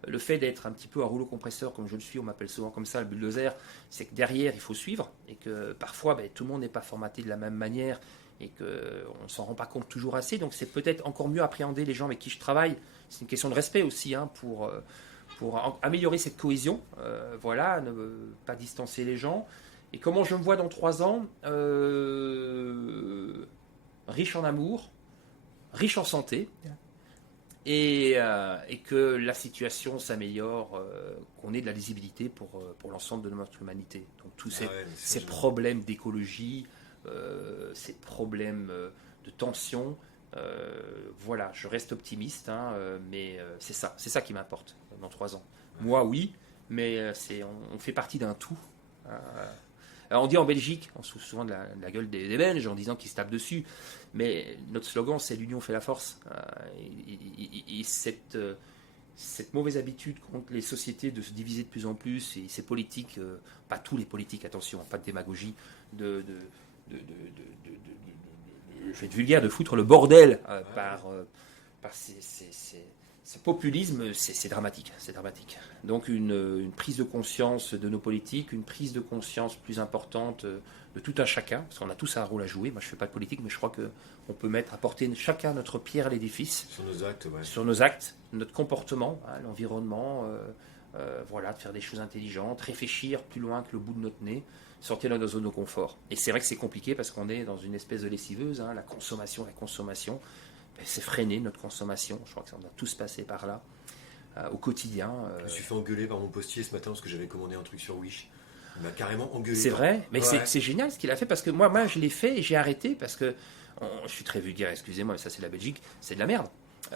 le fait d'être un petit peu un rouleau compresseur comme je le suis, on m'appelle souvent comme ça le bulldozer, c'est que derrière il faut suivre, et que parfois tout le monde n'est pas formaté de la même manière, et qu'on ne s'en rend pas compte toujours assez, donc c'est peut-être encore mieux appréhender les gens avec qui je travaille, c'est une question de respect aussi, pour améliorer cette cohésion, ne pas distancer les gens. Et comment je me vois dans 3 ans ? Riche en amour, riche en santé, et que la situation s'améliore, qu'on ait de la lisibilité pour l'ensemble de notre humanité. Donc tous ces problèmes d'écologie, ces problèmes de tension, je reste optimiste, mais c'est ça qui m'importe dans 3 ans. Moi, oui, mais on fait partie d'un tout. Alors on dit en Belgique, on se fout souvent de la gueule des Belges en disant qu'ils se tapent dessus, mais notre slogan c'est l'union fait la force. Et cette mauvaise habitude contre les sociétés de se diviser de plus en plus, et ces politiques, pas tous les politiques, attention, pas de démagogie, je vais être vulgaire, de foutre le bordel par ce populisme, c'est dramatique, Donc une prise de conscience de nos politiques, une prise de conscience plus importante de tout un chacun, parce qu'on a tous un rôle à jouer. Moi je ne fais pas de politique, mais je crois qu'on peut apporter chacun notre pierre à l'édifice. Sur nos actes, notre comportement, l'environnement, de faire des choses intelligentes, réfléchir plus loin que le bout de notre nez, sortir de notre zone de confort. Et c'est vrai que c'est compliqué parce qu'on est dans une espèce de lessiveuse, la consommation. C'est freiner notre consommation. Je crois que ça, on a tous passé par là au quotidien. Je me suis fait engueuler par mon postier ce matin parce que j'avais commandé un truc sur Wish. Il m'a carrément engueulé. C'est vrai, mais c'est génial ce qu'il a fait parce que moi je l'ai fait et j'ai arrêté parce que je suis très vulgaire, excusez-moi, mais ça c'est la Belgique, c'est de la merde.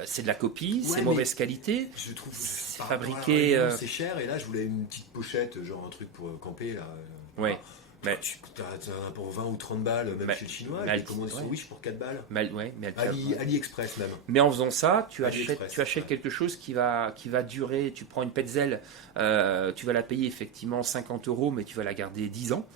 C'est de la copie, c'est mauvaise qualité. Je trouve c'est fabriqué. C'est cher et là je voulais une petite pochette, genre un truc pour camper là. Ouais. Mais tu as pour 20 ou 30 balles, même chez le chinois, ils commandent sur Wish pour 4 balles. AliExpress même. Mais en faisant ça, tu achètes quelque chose qui va durer. Tu prends une Petzl, tu vas la payer effectivement 50 €, mais tu vas la garder 10 ans.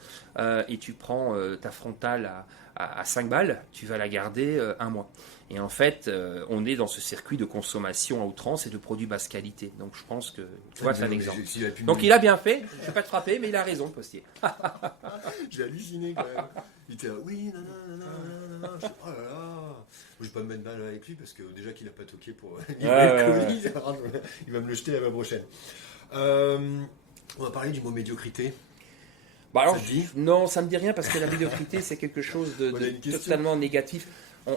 Et tu prends ta frontale à 5 balles, tu vas la garder 1 mois. Et en fait, on est dans ce circuit de consommation à outrance et de produits basse qualité. Donc je pense que, tu vois, c'est un exemple. Donc il a bien fait, je ne vais pas te frapper, mais il a raison, Postier. J'ai halluciné quand même. Il était là, oui, non. Je dis, oh là là. Je ne vais pas me mettre mal avec lui parce que déjà qu'il n'a pas toqué pour livrer le colis, il va me le jeter la prochaine. On va parler du mot médiocrité. Bah alors, non, ça ne me dit rien parce que la médiocrité, c'est quelque chose de totalement négatif.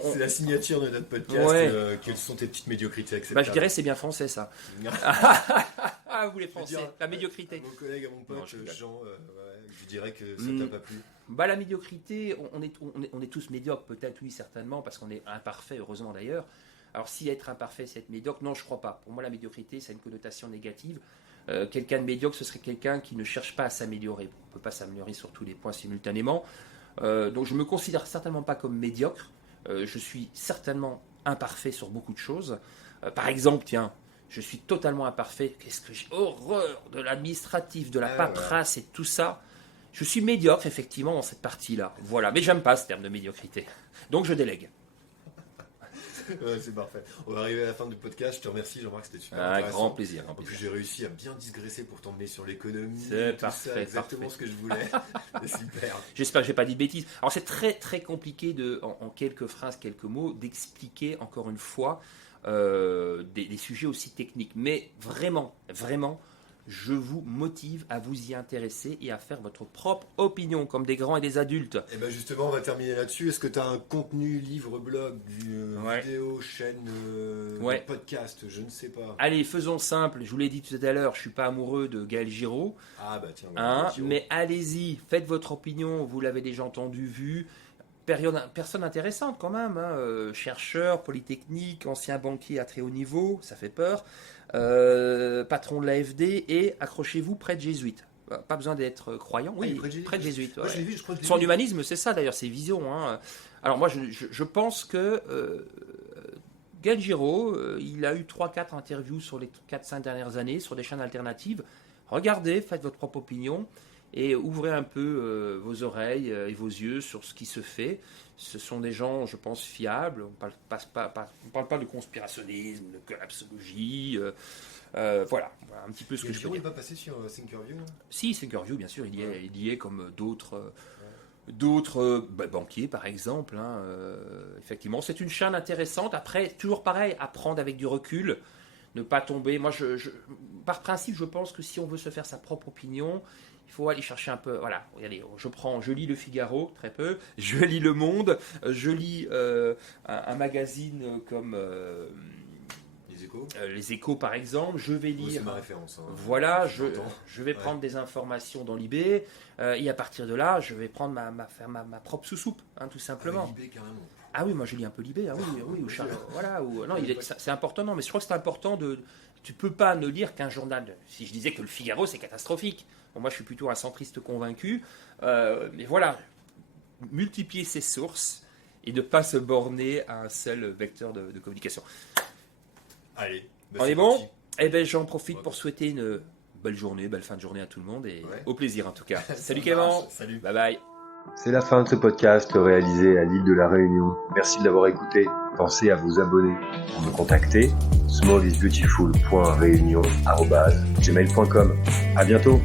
C'est la signature de notre podcast. Quelles sont tes petites médiocrités acceptables? Je dirais c'est bien français ça. Vous les Français, la médiocrité. Mon collègue, à mon pote, Jean, je dirais que ça t'a pas plu. La médiocrité, on est tous médiocres, peut-être, oui, certainement, parce qu'on est imparfait, heureusement d'ailleurs. Alors si être imparfait, c'est être médiocre, non, je crois pas. Pour moi, la médiocrité, c'est une connotation négative. Quelqu'un de médiocre, ce serait quelqu'un qui ne cherche pas à s'améliorer. On ne peut pas s'améliorer sur tous les points simultanément. Donc je me considère certainement pas comme médiocre. Je suis certainement imparfait sur beaucoup de choses. Par exemple, tiens, je suis totalement imparfait. Qu'est-ce que j'ai horreur de l'administratif, de la paperasse et tout ça. Je suis médiocre, effectivement, dans cette partie-là. Voilà, mais j'aime pas ce terme de médiocrité. Donc je délègue. C'est parfait. On va arriver à la fin du podcast. Je te remercie, Jean-Marc, c'était super intéressant. Grand plaisir. En plus, j'ai réussi à bien digresser pour t'emmener sur l'économie. C'est parfait. C'est exactement ce que je voulais. C'est super. J'espère que j'ai pas dit de bêtises. Alors, c'est très, très compliqué en quelques phrases, quelques mots, d'expliquer encore une fois des sujets aussi techniques. Mais vraiment, je vous motive à vous y intéresser et à faire votre propre opinion, comme des grands et des adultes. Et bien justement, on va terminer là-dessus. Est-ce que tu as un contenu, livre, blog, vidéo, chaîne, podcast? Je ne sais pas. Allez, faisons simple. Je vous l'ai dit tout à l'heure, je ne suis pas amoureux de Gaël Giraud. Ah bah tiens. Mais allez-y, faites votre opinion. Vous l'avez déjà entendu, vu. Personne intéressante quand même. Chercheur, polytechnique, ancien banquier à très haut niveau, ça fait peur. Patron de l'AFD et, accrochez-vous, prêtre jésuite. Pas besoin d'être croyant. Oui, prêtre jésuite. Moi, je l'ai vu, je crois que son humanisme, c'est ça d'ailleurs, ses visions. Alors moi, je pense que Gaël Giraud, il a eu 3-4 interviews sur les 4-5 dernières années sur des chaînes alternatives. Regardez, faites votre propre opinion et ouvrez un peu vos oreilles et vos yeux sur ce qui se fait. Ce sont des gens, je pense, fiables. On ne parle pas de conspirationnisme, de collapsologie. Voilà, un petit peu ce que je veux dire. Il n'est pas passé sur Thinkerview? Si, Thinkerview, bien sûr, il y est comme d'autres banquiers, par exemple. Effectivement, c'est une chaîne intéressante. Après, toujours pareil, apprendre avec du recul, ne pas tomber. Moi, par principe, je pense que si on veut se faire sa propre opinion, il faut aller chercher un peu. Voilà, regardez, je lis Le Figaro, très peu. Je lis Le Monde. Je lis un magazine comme Les Échos, par exemple. Je vais lire. C'est ma référence. Voilà, je vais prendre des informations dans l'IB. Et à partir de là, je vais prendre ma propre sous-soupe, tout simplement. l'IB, carrément. Ah oui, moi je lis un peu l'IB. C'est important. Non, mais je crois que c'est important tu peux pas ne lire qu'un journal. Si je disais que Le Figaro, c'est catastrophique. Bon, moi, je suis plutôt un centriste convaincu. Mais voilà, multiplier ses sources et ne pas se borner à un seul vecteur de communication. Allez, on est bon? Eh bien, j'en profite pour souhaiter une belle journée, belle fin de journée à tout le monde et au plaisir en tout cas. Salut Clément. Salut. Bye bye. C'est la fin de ce podcast réalisé à l'île de la Réunion. Merci de l'avoir écouté. Pensez à vous abonner. Pour me contacter, smallisbeautiful.reunion@gmail.com. À bientôt.